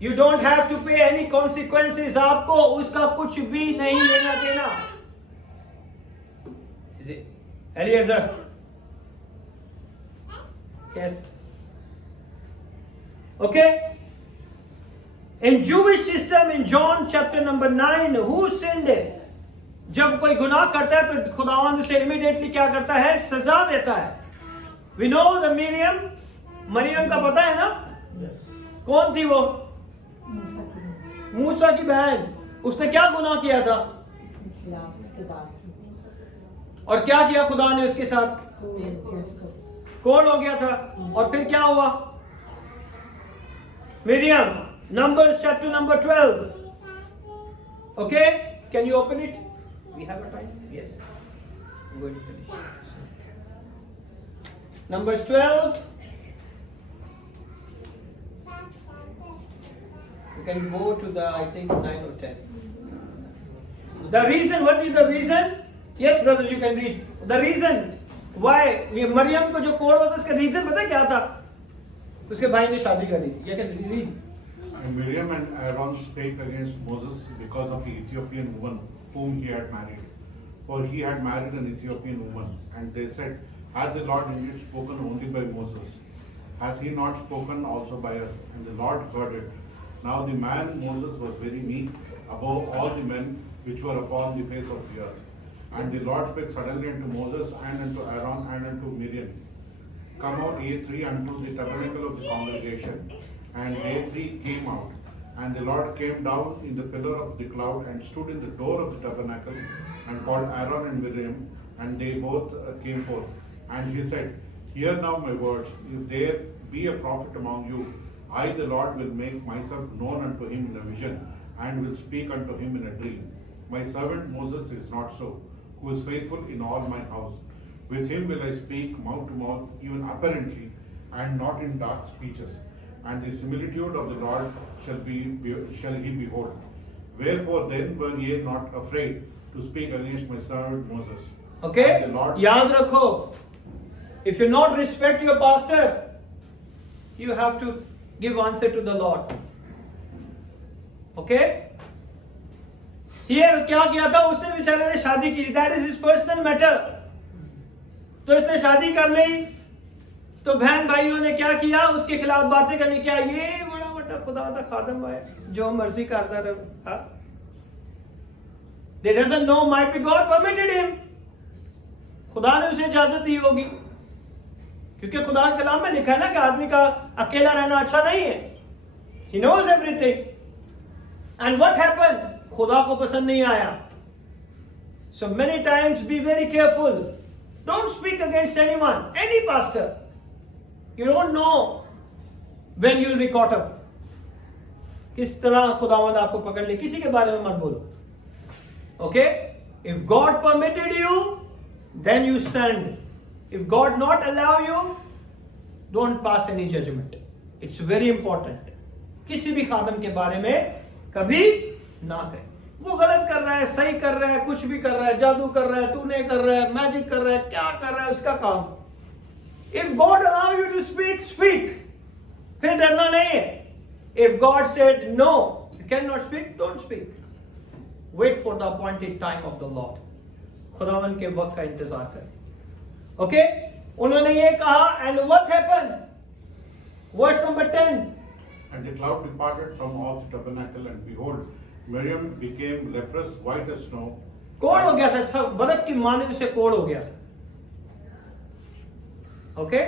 You don't have to pay any consequences. आपको उसका कुछ भी नहीं लेना देना। Eliezer, yes. Okay? In Jewish system, in John chapter number 9, who sinned? जब कोई गुनाह करता है तो खुदावंद उसे इमीडिएटली क्या करता है? सजा देता है। We know the मरियम का पता है ना? Yes. कौन थी वो? मूसा की बहन। उसने क्या गुनाह किया था? और क्या किया खुदा ने उसके साथ? कोड हो गया था। और फिर क्या हुआ? Miriam, Numbers chapter number 12. Okay, can you open it? We have a time? Yes. I'm going to finish. Numbers 12. You can go to the, I think, 9 or 10. The reason, what is the reason? Yes, brother, you can read. The reason why Maryam को जो code होता है उसका reason पता है क्या था? उसके भाई ने शादी करी थी। You can read. And Miriam and Aaron spake against Moses because of the Ethiopian woman whom he had married. For he had married an Ethiopian woman. And they said, hath the Lord indeed spoken only by Moses? Hath he not spoken also by us? And the Lord heard it. Now the man Moses was very meek above all the men which were upon the face of the earth. And the Lord spake suddenly unto Moses and unto Aaron and unto Miriam, come out ye three unto the tabernacle of the congregation. And they three came out. And the Lord came down in the pillar of the cloud and stood in the door of the tabernacle and called Aaron and Miriam, and they both came forth. And he said, hear now my words. If there be a prophet among you, I the Lord will make myself known unto him in a vision, and will speak unto him in a dream. My servant Moses is not so, who is faithful in all my house. With him will I speak mouth to mouth, even apparently, and not in dark speeches. And the similitude of the Lord shall he behold. Wherefore then were ye not afraid to speak against my servant Moses? Okay? And the Lord, याद रखो, if you not respect your pastor, you have to give answer to the Lord. Okay? Here क्या किया था? उसने बेचारे ने शादी की। That is his personal matter. तो इसने शादी कर ली, तो बहन भाइयों ने क्या किया? उसके खिलाफ बातें करनी। क्या ये बड़ा बड़ा खुदा का खादम है जो मर्जी करता रहे? They doesn't know, might be God permitted him. खुदा ने उसे इजाजत दी होगी, क्योंकि खुदा के कलाम में लिखा है ना कि आदमी का अकेला रहना अच्छा नहीं है। He knows everything. And what happened? खुदा को पसंद नहीं आया। So many times be very careful. Don't speak against anyone, any pastor. You don't know when you will be caught up. किस तरह खुदावंद आपको पकड़ ले, किसी के बारे में मत बोलो। Okay? If God permitted you, then you stand. If God not allow you, don't pass any judgment. It's very important. किसी भी खादम के बारे में कभी ना कहें. वो गलत कर रहा है, सही कर रहा है, कुछ भी कर रहा है, जादू कर रहा है, टूने कर रहा है, मैजिक कर रहा है, क्या कर रहा है, उसका काम. If God allow you to speak, speak. फिर डरना नहीं है. If God said no, you can not speak, don't speak. Wait for the appointed time of the Lord. खुदावन के वक्त का इंतजार करें. ओके, उन्होंने ये कहा, and what happened? Verse number 10. And the cloud departed from off the tabernacle, and behold, Miriam became leprous, white as snow. कोड़ हो गया था, सब बर्फ की माने से कोड़ हो गया था. Okay?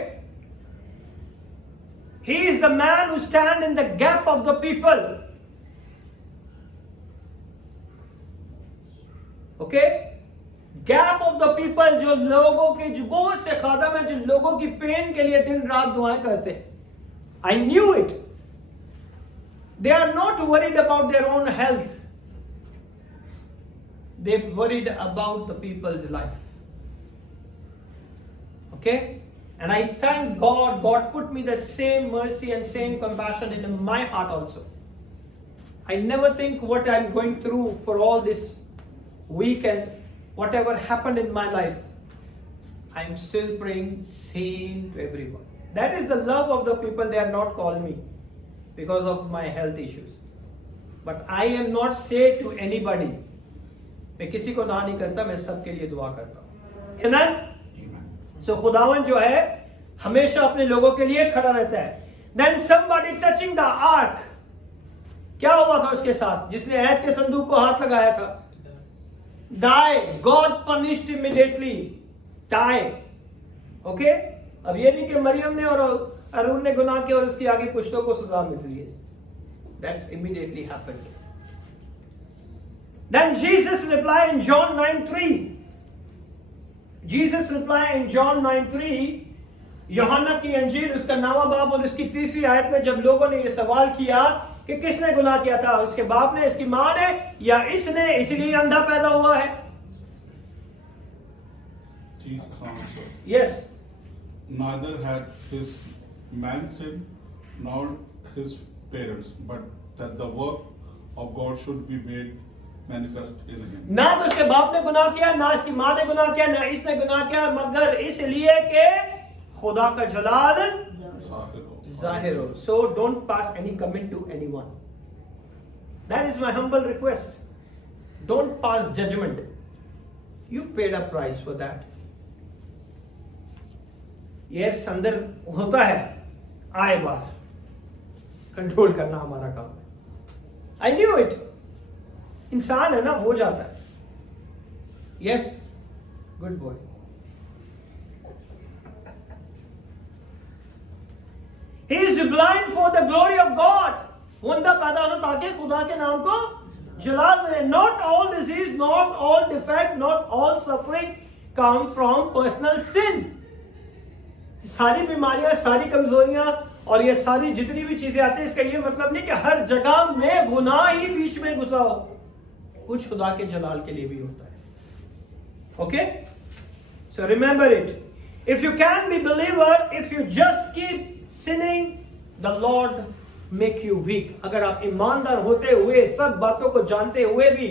He is the man who stand in the gap of the people. Okay? Gap of the people, जो लोगों के, जो बहुत से खादम हैं जो लोगों की पेन के लिए दिन रात दुआएं करते हैं. I knew it. They are not worried about their own health. They're worried about the people's life. Okay? And I thank God, God put me the same mercy and same compassion in my heart also. I never think what I'm going through for all this week and whatever happened in my life. I'm still praying same to everyone. That is the love of the people. They are not calling me because of my health issues. But I am not say to anybody. मैं किसी को ना नहीं करता, मैं सबके लिए दुआ करता हूँ. Amen? So खुदावन जो है हमेशा अपने लोगों के लिए खड़ा रहता है. Then somebody touching the ark. क्या हुआ था उसके साथ? जिसने ऐद के संदूक को हाथ लगाया था. Die. God punished immediately. Die. Okay? अब ये नहीं कि मरियम ने और अरुण ने गुनाह किया और उसकी आगे कुछ को सजा मिल रही है. That's immediately happened. Then Jesus replied in John 9:3. Jesus replied in John 9:3. यूहन्ना की अंजील उसका 9वां बाब और उसकी 3री आयत में जब लोगों ने ये सवाल किया कि किसने गुनाह किया था, उसके बाप ने, इसकी मां ने या इसने, इसलिए अंधा पैदा हुआ है. Jesus answered, Yes. neither had his man sinned, nor his parents, but that the work of God should be made manifest in him. ना तो उसके बाप ने गुनाह किया, ना इसकी मां ने गुनाह किया, ना इसने गुनाह किया, मगर इसलिए कि खुदा का जलाल जाहिर हो. So don't pass any comment to anyone. That is my humble request. Don't pass judgment. You paid a price for that. Yes, अंदर होता है आए बार कंट्रोल करना हमारा काम है. I knew it. इंसान है ना, हो जाता है. Yes, good boy. He is blind for the glory of God. वो अंधा पैदा होता ताकि खुदा के नाम को जलाल मिले. Not all disease, not all defect, not all suffering come from personal sin. सारी बीमारियां, सारी कमजोरियां और ये सारी जितनी भी चीजें आती है, इसका ये मतलब नहीं कि हर जगह में गुनाह ही बीच में घुसा हो. कुछ खुदा के जलाल के लिए भी होता है. Okay? So remember it. If you can be believer, if you just keep sinning, the Lord make you weak. अगर आप ईमानदार होते हुए, सब बातों को जानते हुए भी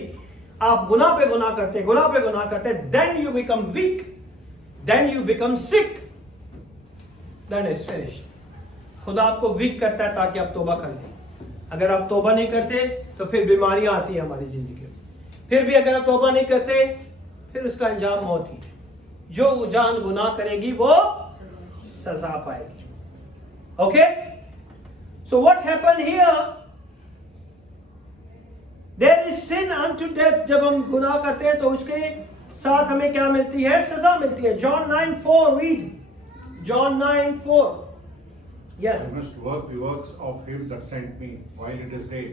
आप गुनाह पे गुनाह करते, then you become weak, then you become sick, then it's finished. खुदा आपको वीक करता है ताकि आप तौबा कर लें. अगर आप तौबा नहीं करते तो फिर बीमारियां आती हैं हमारी जिंदगी में. फिर भी अगर आप तौबा नहीं करते फिर उसका अंजाम मौत ही है. जो जान गुनाह करेगी वो सजा पाएगी. Okay? So what happened here? There is sin unto death. जब हम गुनाह करते हैं तो उसके साथ हमें क्या मिलती है? सजा मिलती है. John 9:4 read. John 9:4. Yes. I must work the works of him that sent me while it is day.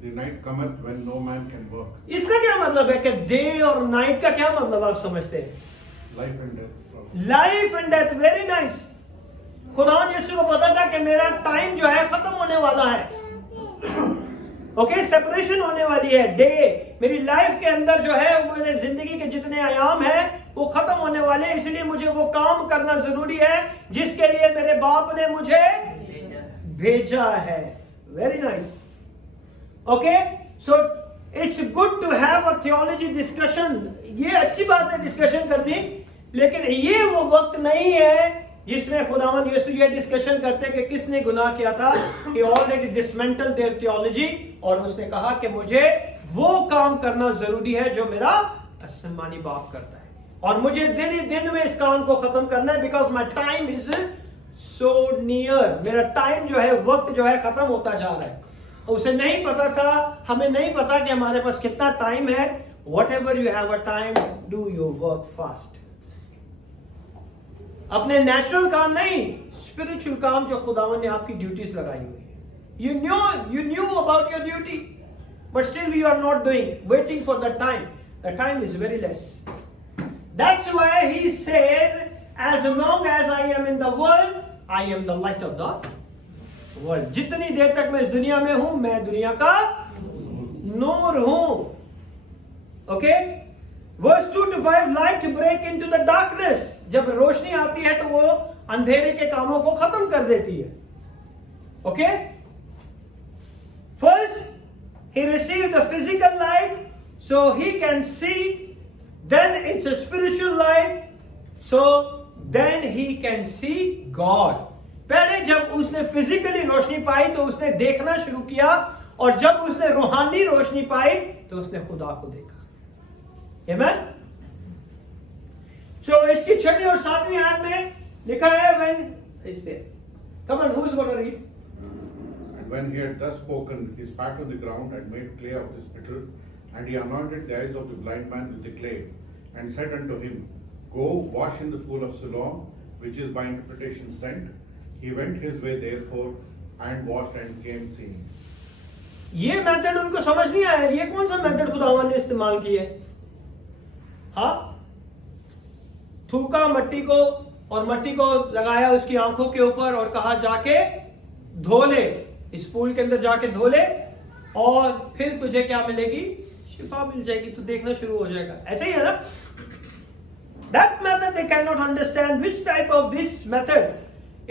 The night cometh when no man can work. इसका क्या मतलब है कि डे और नाइट का क्या मतलब आप समझते हैं? Life and death. Life and death. Very nice. खुदा यीशु को पता था कि मेरा टाइम जो है खत्म होने वाला है. ओके सेपरेशन होने वाली है। डे मेरी लाइफ के अंदर जो है, मेरे जिंदगी के जितने आयाम है वो खत्म होने वाले हैं, इसलिए मुझे वो काम करना जरूरी है जिसके लिए मेरे बाप ने मुझे भेजा है। Very nice. Okay, so it's good to have a theology discussion. ये अच्छी बात है डिस्कशन करनी, लेकिन ये वो वक्त नहीं है जिसमें खुदावन यीशु ये डिस्कशन करते कि किसने गुनाह किया था। He already dismantled their theology, और उसने कहा कि मुझे वो काम करना जरूरी है जो मेरा आसमानी बाप करता है, और मुझे दिन ही दिन में इस काम को खत्म करना है, because my time is so near. मेरा टाइम जो है, वक्त जो है खत्म होता जा रहा है। उसे नहीं पता था, हमें नहीं पता कि हमारे पास कितना टाइम है। What ever you have a time, do your work fast. अपने नेचुरल काम नहीं, स्पिरिचुअल काम जो खुदावन ने आपकी ड्यूटीज लगाई हुई है। You knew about your duty, but still you are not doing, waiting for the time. The time is very less. That's why he says, as long as I am in the world, I am the light of the world. जितनी देर तक मैं इस दुनिया में हूं, मैं दुनिया का नूर हूं। Okay, verse 2 to 5, light break into the darkness. जब रोशनी आती है तो वो अंधेरे के कामों को खत्म कर देती है। Okay, first he received the physical light so he can see, then it's a spiritual light so then he can see God. पहले जब उसने फिजिकली रोशनी पाई तो उसने देखना शुरू किया, और जब उसने रूहानी रोशनी पाई तो उसने खुदा को देखा। Amen? So इसकी 6वीं और 7वीं आयत में लिखा है, when is there? Come on, who is going to read? And when he had thus spoken, he spat on the ground and made clay of the spittle, and he anointed the eyes of the blind man with the clay, and said unto him, Go wash in the pool of Siloam, which is by interpretation sent. He went his way therefore, and washed and came seeing. ये method उनको समझ नहीं आया। ये कौन सा method खुदावन ने इस्तेमाल किया है? हाँ, थूका मट्टी को, और मट्टी को लगाया उसकी आंखों के ऊपर और कहा जाके धो ले, इस पूल के अंदर जाके धो ले, और फिर तुझे क्या मिलेगी? शिफा मिल जाएगी, तो देखना शुरू हो जाएगा। ऐसे ही है ना? That method they cannot understand. Which type of this method?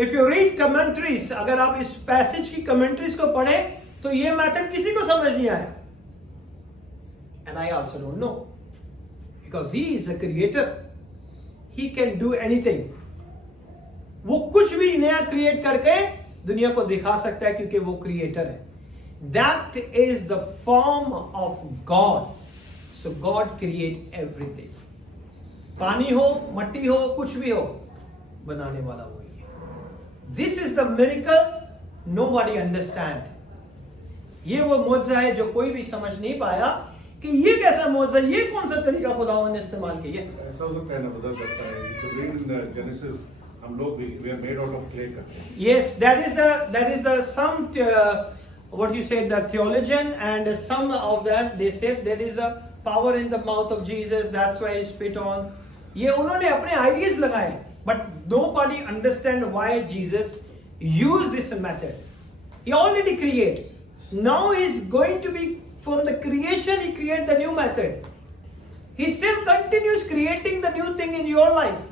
If you read commentaries, अगर आप इस पैसेज की commentaries को पढ़े तो ये मेथड किसी को समझ नहीं आया। And I also don't know, because he is a creator. He can do anything. वो कुछ भी नया क्रिएट करके दुनिया को दिखा सकता है, क्योंकि वो क्रिएटर है। That is the form of God. So God create everything. पानी हो, मट्टी हो, कुछ भी हो, बनाने वाला वही है। This is the miracle nobody understand. ये वो मौजज़ा है जो कोई भी समझ नहीं पाया कि ये कैसा मौजज़ा, ये कौन सा तरीका खुदावन ने इस्तेमाल किया। ऐसा हो सकता है ना, बदल सकता है। If you read in the Genesis, हम लोग we are made out of clay का। Yes, that is the some what you say, the theologian, and some of them they say there is a power in the mouth of Jesus, that's why he spit on. ये उन्होंने अपने ideas लगाए, but nobody understand why Jesus used this method. He already created. Now he's going to be, from the creation he create the new method. He still continues creating the new thing in your life.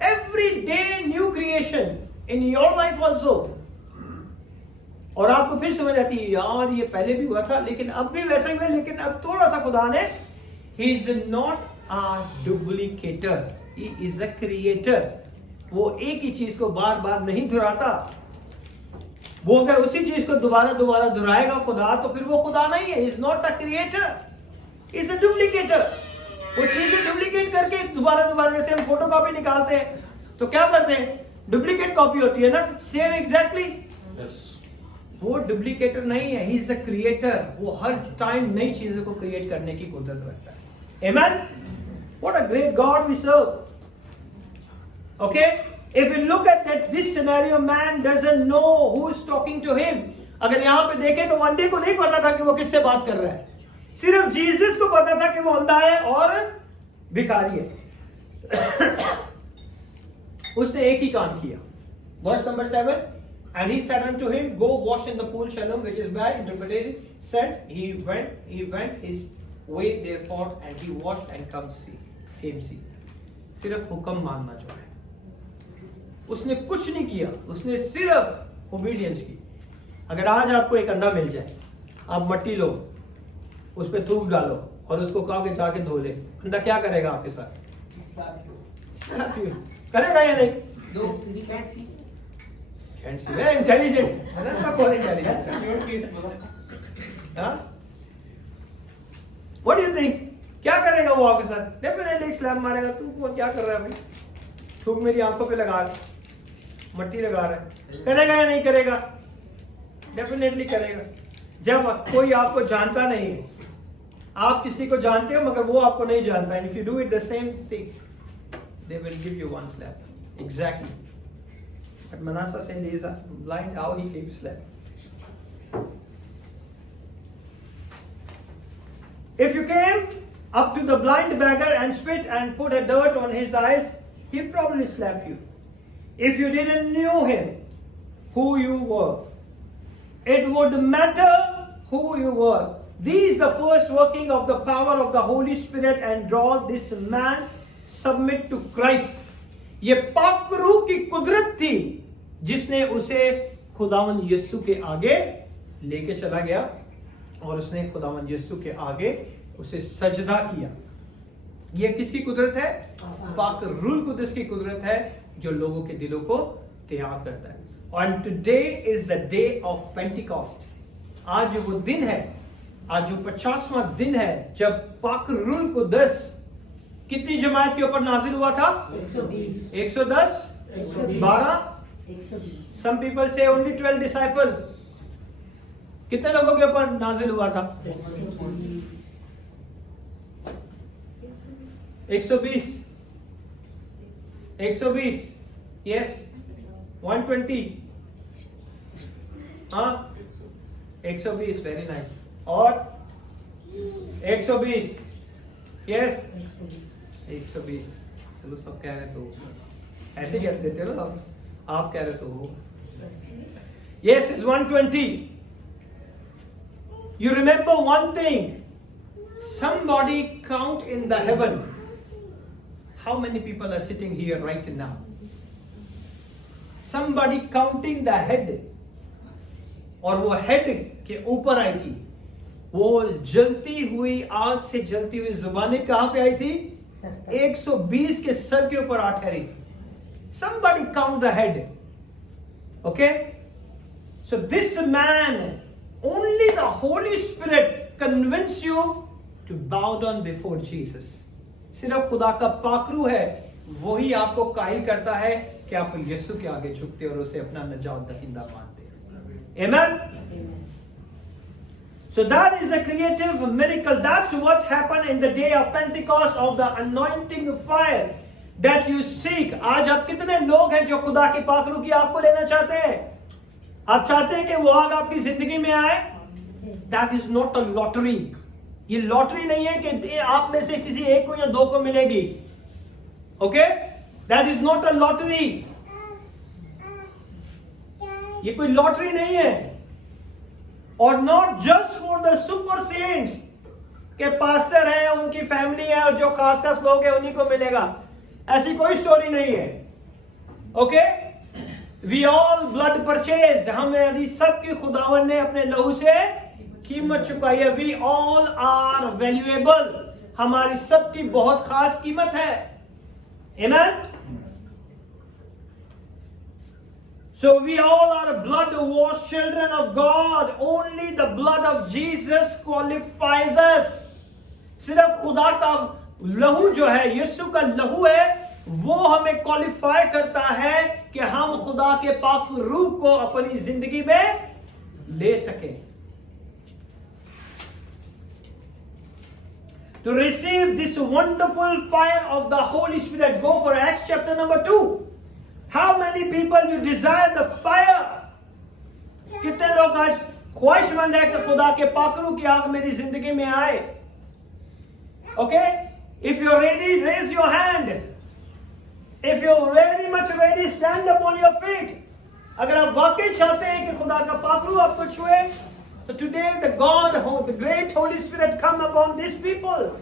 Every day new creation in your life also. और आपको फिर समझ आती है, यार ये पहले भी हुआ था, लेकिन अब भी वैसा ही हुआ, लेकिन अब थोड़ा सा खुदा ने, he is not a duplicator, he is a creator. वो एक ही चीज को बार बार नहीं दोहराता। वो अगर उसी चीज को दोबारा दोबारा दोहराएगा खुदा, तो फिर वो खुदा नहीं है। he is not a creator, he is a duplicator. वो चीजें डुप्लीकेट करके दोबारा दोबारा, जैसे हम फोटो कॉपी निकालते हैं तो क्या करते हैं, डुप्लीकेट कॉपी होती है ना, सेम एग्जैक्टली। वो डुप्लीकेटर नहीं है, ही इज अ क्रिएटर। वो हर टाइम नई चीजों को क्रिएट करने की कुदरत रखता है। Amen. What a great God we serve. Okay, if you look at that this scenario, man doesn't know who is talking to him. अगर यहां पे देखें तो अंधे को नहीं पता था कि वो किससे बात कर रहा है, सिर्फ जीसस को पता था कि वो अंधा है और भिखारी है। उसने एक ही काम किया। Verse number 7, And he said unto him, Go wash in the pool Shalom, which is by interpreted, said, he went his way therefore, and he washed and came see. सिर्फ हुक्म मानना जो है, उसने कुछ नहीं किया, उसने सिर्फ ओबीडियंस की. अगर आज आपको एक अंडा मिल जाए, आप मट्टी लो, उस पर थूक डालो और उसको कहो कि जाके धो ले, अंडा क्या करेगा आपके साथ? Slap you. करेगा या नहीं? No, he can't see. Can't see. Very intelligent. That's not called intelligence. That's your case, brother. Huh? What do you think? क्या करेगा वो आपके साथ? Definitely स्लैप मारेगा. तू वो क्या कर रहा है भाई? थूक मेरी आंखों पे लगा, मट्टी लगा रहा है. करेगा या नहीं करेगा? Definitely करेगा. जब कोई आपको जानता नहीं है, आप किसी को जानते हो मगर वो आपको नहीं जानता है. If you do it the same thing, they will give you one slap. Exactly. But Manasseh said he is blind, how he keeps slap. If you came up to the blind beggar and spit and put a dirt on his eyes, he'd probably slap you. If you didn't know him, who you were, it would matter who you were. These the first working of the power of the Holy Spirit and draw this man submit to Christ. ये पाक रूह की कुदरत थी जिसने उसे खुदावन यीशु के आगे लेके चला गया और उसने खुदावन यीशु के आगे उसे सजदा किया. ये किसकी कुदरत है? पाक रूह कुदस की कुदरत है जो लोगों के दिलों को तैयार करता है. And today is the day of Pentecost. आज वो दिन है, आज जो 50वां दिन है जब पाक रूह कुदस कितनी जमात के ऊपर नाजिल हुआ था? 120. 110? 12? 120. Some people say only 12 disciple. कितने लोगों के ऊपर नाजिल हुआ था? 120. 120. Yes. 120. हाँ? 120. Very nice. और 120. Yes. 120. चलो सब कह रहे तो ऐसे कह देते हो ना आप कह रहे तो हो. Yes, it's 120. You remember one thing. Somebody count in the heaven. How many people are sitting here right now? Somebody counting the head. और वो हेड के ऊपर आई थी. वो जलती हुई आग से जलती हुई जुबानें कहां पे आई थी? 120 के सर के ऊपर आ ठहरी थी. Somebody count the head. Okay? So this man, only the Holy Spirit convince you to bow down before Jesus. सिर्फ खुदा का पाकरू है वही आपको कायल करता है कि आप यीशु के आगे झुकते और उसे अपना नजात दहिंदा मानते हैं. Amen? So that is the creative miracle. That's what happened in the day of Pentecost of the anointing fire that you seek. आज आप कितने लोग हैं जो खुदा की पाकरू की आग को लेना चाहते हैं? आप चाहते हैं कि वो आग आपकी जिंदगी में आए? That is not a lottery. ये लॉटरी नहीं है कि आप में से किसी एक को या दो को मिलेगी. Okay? That is not a lottery. ये कोई लॉटरी नहीं है. और not just for the super saints के पास्टर हैं, उनकी फैमिली है और जो खास खास लोग हैं उन्हीं को मिलेगा. ऐसी कोई स्टोरी नहीं है. Okay? We all blood purchased. हमारी सबकी खुदावन ने अपने लहू से कीमत चुकाई है. We all are valuable. हमारी सबकी बहुत खास कीमत है. आमेन? So we all are blood-washed children of God. Only the blood of Jesus qualifies us. सिर्फ खुदा का लहू जो है, यीशु का लहू है, वो हमें क्वालिफाई करता है कि हम खुदा के पाक रूह को अपनी जिंदगी में ले सकें. To receive this wonderful fire of the Holy Spirit, go for Acts chapter number 2. How many people you desire the fire? कितने लोग आज ख्वाहिशमंद है कि खुदा के पाकरू की आग मेरी जिंदगी में आए? Okay? If you're ready, raise your hand. If you're very much ready, stand up on your feet. अगर आप वाकई चाहते हैं कि खुदा का पाखरू आपको छुए, तो today the God, the great Holy Spirit come upon these people.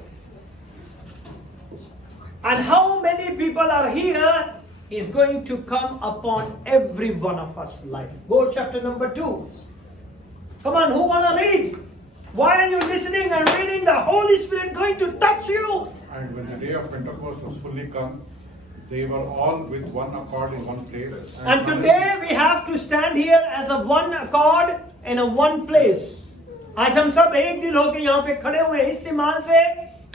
And how many people are here is going to come upon every one of us life. Go chapter number 2. Come on, who wanna read? Why are you listening and reading? The Holy Spirit going to touch you. And when the day of Pentecost was fully come, they were all with one accord in one place. And today we have to stand here as a one accord in a one place. आज हम सब एक दिल होकर यहाँ पे खड़े हुए इस ईमान से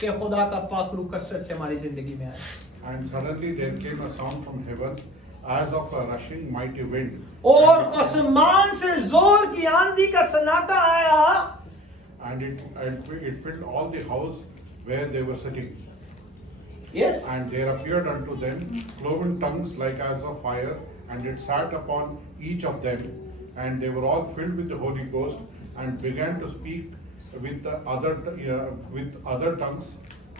कि खुदा का पाखरू कसरत से हमारी जिंदगी में आए. And suddenly there came a sound from heaven as of a rushing mighty wind. और आसमान से जोर की आंधी का सन्नाटा आया. And it filled all the house where they were sitting. Yes. And there appeared unto them cloven tongues like as of fire, and it sat upon each of them, and they were all filled with the Holy Ghost, and began to speak with other tongues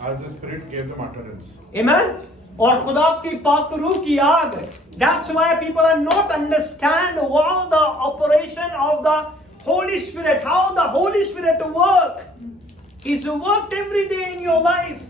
as the Spirit gave them utterance. Amen. और खुदा की पाखरू की आग. That's why people are not understand how the operation of the Holy Spirit, how the Holy Spirit work. He's worked every day in your life.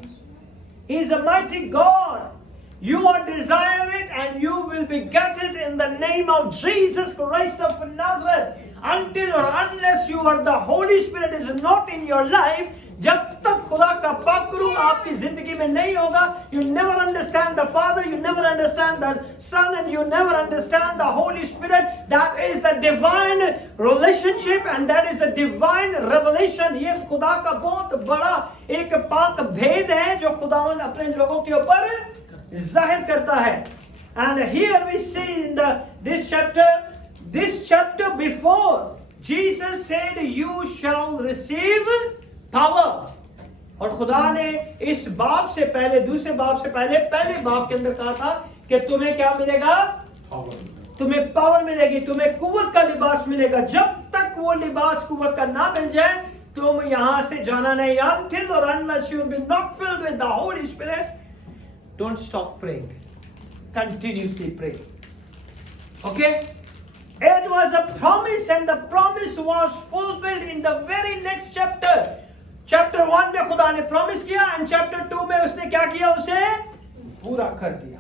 He's a mighty God. You are desire it and you will be get it in the name of Jesus Christ of Nazareth. Until or unless you are the Holy Spirit is not in your life, जब तक खुदा का पाखरू आपकी जिंदगी में नहीं होगा, you never understand the Father, you never understand the Son, and you never understand the Holy Spirit. That is the divine relationship and that is the divine revelation. ये खुदा का बहुत बड़ा एक पाक भेद है जो खुदावंद अपने लोगों के ऊपर जाहिर करता है. And here we see in this chapter before, Jesus said, "You shall receive power." और खुदा ने इस बाब से पहले, दूसरे बाब से पहले बाब के अंदर कहा था कि तुम्हें क्या मिलेगा? तुम्हें पावर मिलेगी, तुम्हें कुव्वत का लिबास मिलेगा. जब तक वो लिबास कुव्वत का ना मिल जाए, तुम यहां से जाना नहीं. Until or unless you be not filled with the Holy Spirit, don't stop praying. Continuously pray. Okay? It was a promise and the promise was fulfilled in the very next chapter. Chapter 1 में खुदा ने promise किया and chapter 2 में उसने क्या किया? उसे पूरा कर दिया.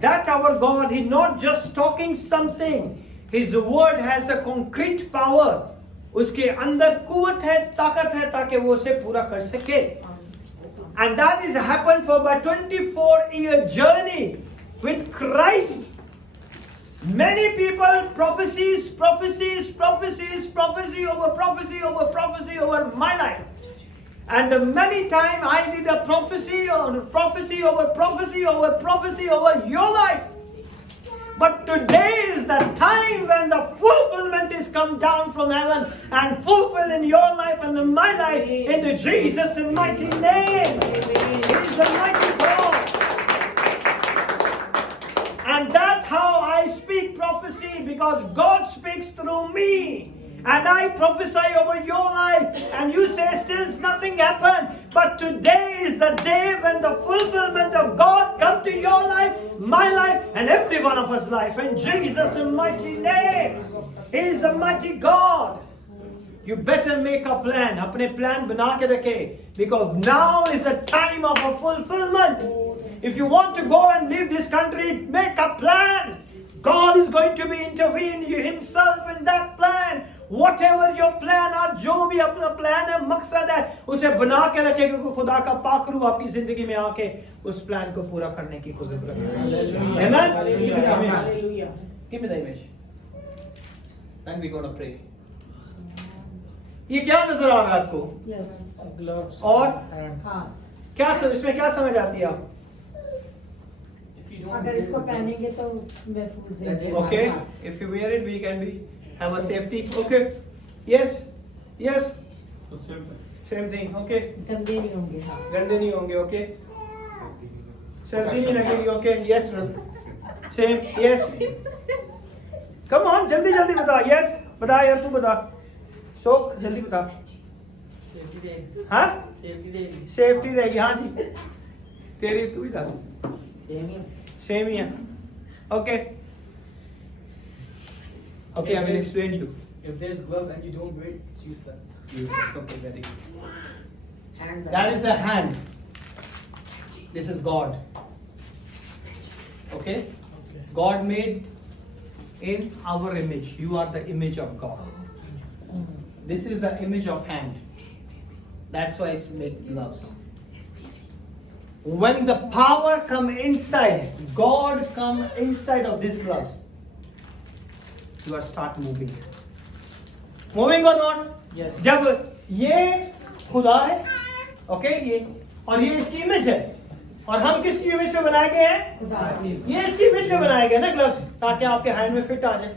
That our God, He not just talking something. His word has a concrete power. उसके अंदर कुव्वत है, ताकत है ताकि वो उसे पूरा कर सके. And that is happened for my 24-year journey with Christ. Many people prophecy over my life. And many times I did a prophecy over your life. But today is the time when the fulfillment is come down from heaven and fulfill in your life and in my life in Jesus' mighty name. He is the mighty God. And that's how I speak prophecy, because God speaks through me. And I prophesy over your life, and you say still nothing happened. But today is the day when the fulfillment of God come to your life, my life, and every one of us' life. In Jesus' mighty name. He is a mighty God. You better make a plan. अपने plan बना के रखे, because now is the time of a fulfillment. If you want to go and leave this country, make a plan. God is going to be intervene Himself in that plan. Whatever your plan, आप जो भी अपना plan है, मकसद है, उसे बना के रखे, क्योंकि खुदा का पाखरू आपकी जिंदगी में आके उस plan को पूरा करने की कोशिश करेगा. Amen. Give me the image. Then we gonna pray. ये क्या नजर आ रहा है आपको? और क्या इसमें क्या समझ आती है आप? अगर इसको पहनेंगे तो महफूज रहेंगे. Okay, if you wear it, we can have a safety. Okay, yes. Same thing. Okay. गंदे नहीं होंगे. गंदे नहीं होंगे. Okay. सर्दी नहीं लगेगी. Okay. Yes, same. Yes. Come on, जल्दी बता. Yes, बता यार, तू बता. शोक जल्दी बता. हाँ? सेफ्टी रहेगी. हाँ जी. तेरी तू ही दस. सेम ही है. Okay. Okay, I will explain to you. If there's glove and you don't wear it, it's useless. Okay, very good. Hand That is the hand. This is God. Okay? God made in our image. You are the image of God. This is the image of hand. That's why it's made gloves. When the power come inside, God come inside of these gloves, you are start moving. Moving or not? Yes. जब ये खुदा है, okay, ये और ये इसकी image है, और हम किसकी इमेज में बनाए गए हैं? खुदा की। ये इसकी इमेज में बनाए गए ना ग्लव्स, ताकि आपके हैंड में फिट आ जाए।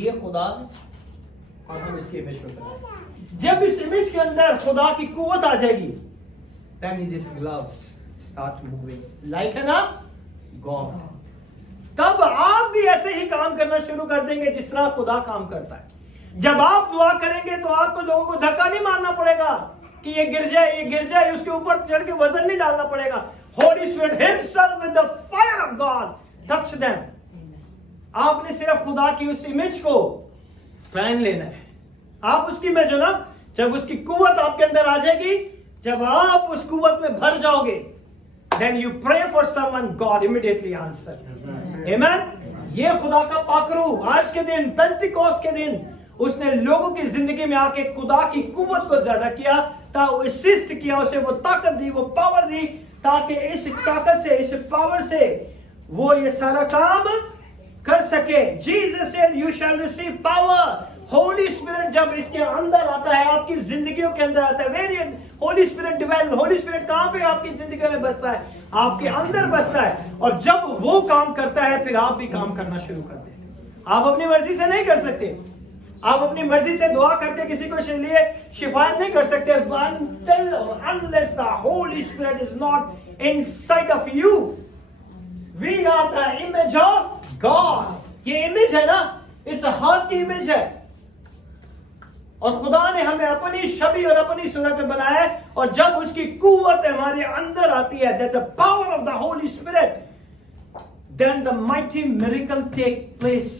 ये खुदा है और हम इसकी इमेज में बनाए। जब इस इमेज के अंदर खुदा की कुव्वत आ जाएगी, then these gloves start moving like ना God. तब आप भी ऐसे ही काम करना शुरू कर देंगे जिस तरह खुदा काम करता है। जब आप दुआ करेंगे तो आपको लोगों को धक्का नहीं मारना पड़ेगा कि ये गिर जाए, उसके ऊपर चढ़ के वजन नहीं डालना पड़ेगा। Holy Spirit himself with the fire of God touch them. आपने सिर्फ खुदा की उस इमेज को पहन लेना है। आप उसकी इमेज हो ना, जब उसकी कुव्वत आपके अंदर आ जाएगी, जब आप उस कुव्वत में भर जाओगे, then you pray for someone, God immediately answer. Amen. ये खुदा का पाकरू आज के दिन, पेंटिकॉस्ट के दिन, उसने लोगों की जिंदगी में आके खुदा की कुव्वत को ज्यादा किया, असिस्ट किया, उसे वो ताकत दी, वो पावर दी, ताकि इस ताकत से, इस पावर से वो ये सारा काम कर सके। Jesus said you shall receive power. Holi spirit जब इसके अंदर आता है, आपकी जिंदगियों के अंदर आता है, very Holi spirit develop. Holi spirit कहां पे आपकी जिंदगी में बसता है? आपके अंदर बसता है। और जब वो काम करता है, फिर आप भी काम करना शुरू करते हैं। आप अपनी मर्जी से नहीं कर सकते। आप अपनी मर्जी से दुआ करके किसी को लिए शिफायत नहीं कर सकते। Until unless the Holy Spirit is not inside of you, we are the image of God. ये इमेज है ना, इस हाथ की इमेज है, और खुदा ने हमें अपनी छवि और अपनी सूरत में बनाया है। और जब उसकी कुव्वत हमारे अंदर आती है, that the power of the Holy Spirit, then the mighty miracle take place.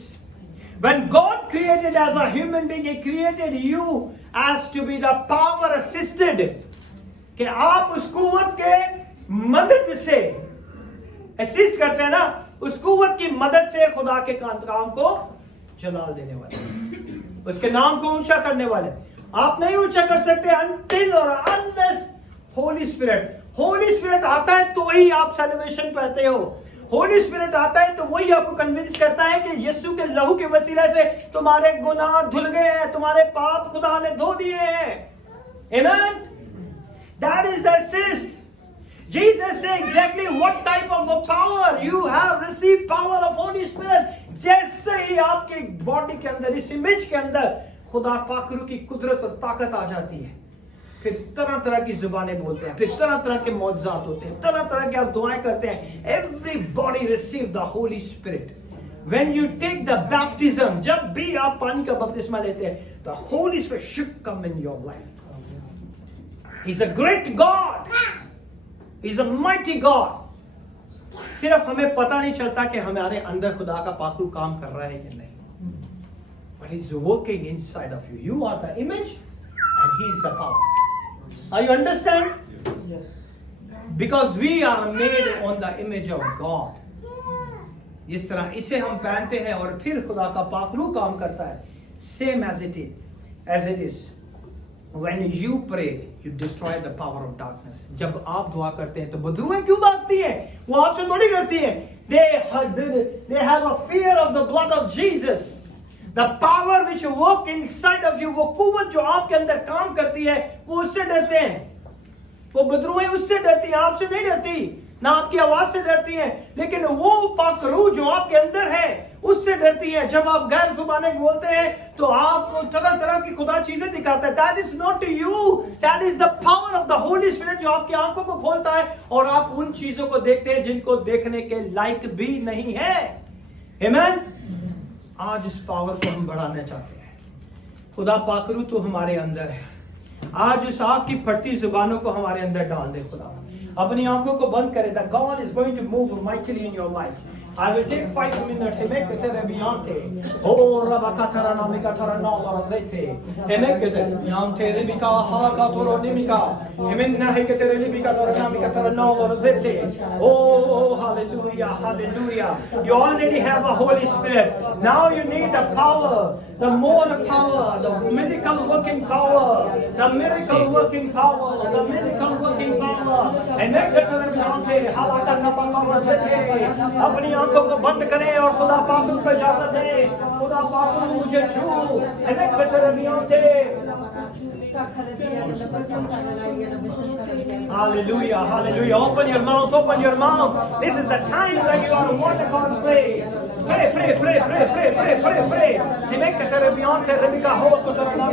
When God created as a human being, He created you as to be the power assisted, कि आप उस कुव्वत के मदद से असिस्ट करते हैं ना, उस कुव्वत की मदद से खुदा के काम को जलाल देने वाले, उसके नाम को ऊंचा करने वाले। आप नहीं ऊंचा कर सकते until or unless Holi spirit आता है तो ही आप सेलिब्रेशन पाते हो। होली स्पिरिट आता है तो वही आपको कन्विंस करता है कि यीशु के लहू के वसीले से तुम्हारे गुनाह धुल गए हैं, तुम्हारे पाप खुदा ने धो दिए हैं। Amen. That is the assist. Jesus said exactly what type of a power you have received, power of Holy Spirit. जैसे ही आपके बॉडी के अंदर, इस इमेज के अंदर खुदा पाकरू की कुदरत और ताकत आ जाती है, फिर तरह तरह की जुबानें बोलते हैं, फिर तरह तरह के मौजज़ात होते हैं, तरह तरह के आप दुआएं करते हैं। Everybody receive the Holy Spirit. When you take the baptism, जब भी आप पानी का बपतिस्मा लेते हैं, the Holy Spirit should come in your life. He's a great God. He's a mighty God. सिर्फ हमें पता नहीं चलता कि हमारे अंदर खुदा का पाकरू काम कर रहा है कि नहीं, but He's working inside of you. You are the image and He is the power. Are you understand? Yes. Because we are made on the image of God. जिस तरह इसे हम पहनते हैं और फिर खुदा का पाकरू काम करता है, same as it is. When you pray, you destroy the power of darkness. जब आप दुआ करते हैं तो बदरूहें क्यों भागती हैं? वो आपसे थोड़ी डरती हैं। They have a fear of the blood of Jesus. The power which work inside of you, वो कुव्वत जो आपके अंदर काम करती है, वो उससे डरते हैं। वो बदरूहें उससे डरती हैं, आपसे नहीं डरती, ना आपकी आवाज से डरती हैं, लेकिन वो पाक रूह जो आपके अंदर है उससे डरती है। जब आप गैर जुबानें बोलते हैं तो आपको तरह तरह की खुदा चीजें दिखाता है। That is not you, that is the power of the Holy Spirit जो आपकी आंखों को खोलता है और आप उन चीजों को देखते हैं जिनको देखने के लायक भी नहीं है। Amen? आज इस पावर को हम बढ़ाना चाहते हैं। खुदा पाकरू तो हमारे अंदर है। आज उस आग की फटती जुबानों को हमारे अंदर डाल दे खुदा। अपनी आंखों को बंद करें। The God is going to move mightily in your life. I will take 5 minutes. Hemekete beyonte. Oh, Rabakatara Namikatara Nova Zete. Hemekete beyonte Rebika Halakatoro Nimika. Hemena Hekete Rebika Namikatara Nova Zete. Oh, hallelujah, hallelujah. You already have the Holy Spirit. Now you need the power, the more power, the miracle working power, the miracle working power, the miracle working power. Hemekete beyonte Halakatara Zete. अपनी आंखों को बंद करें और खुदा पाक को इजाजत दें खुदा पाक मुझे छू हमें कतरबियों से Hallelujah, hallelujah. Open your mouth, open your mouth. This is the time that you are want to God pray. Pray, pray, pray, pray, pray, pray, pray, pray. Himekatarabiyon ke Rebika ho kutarana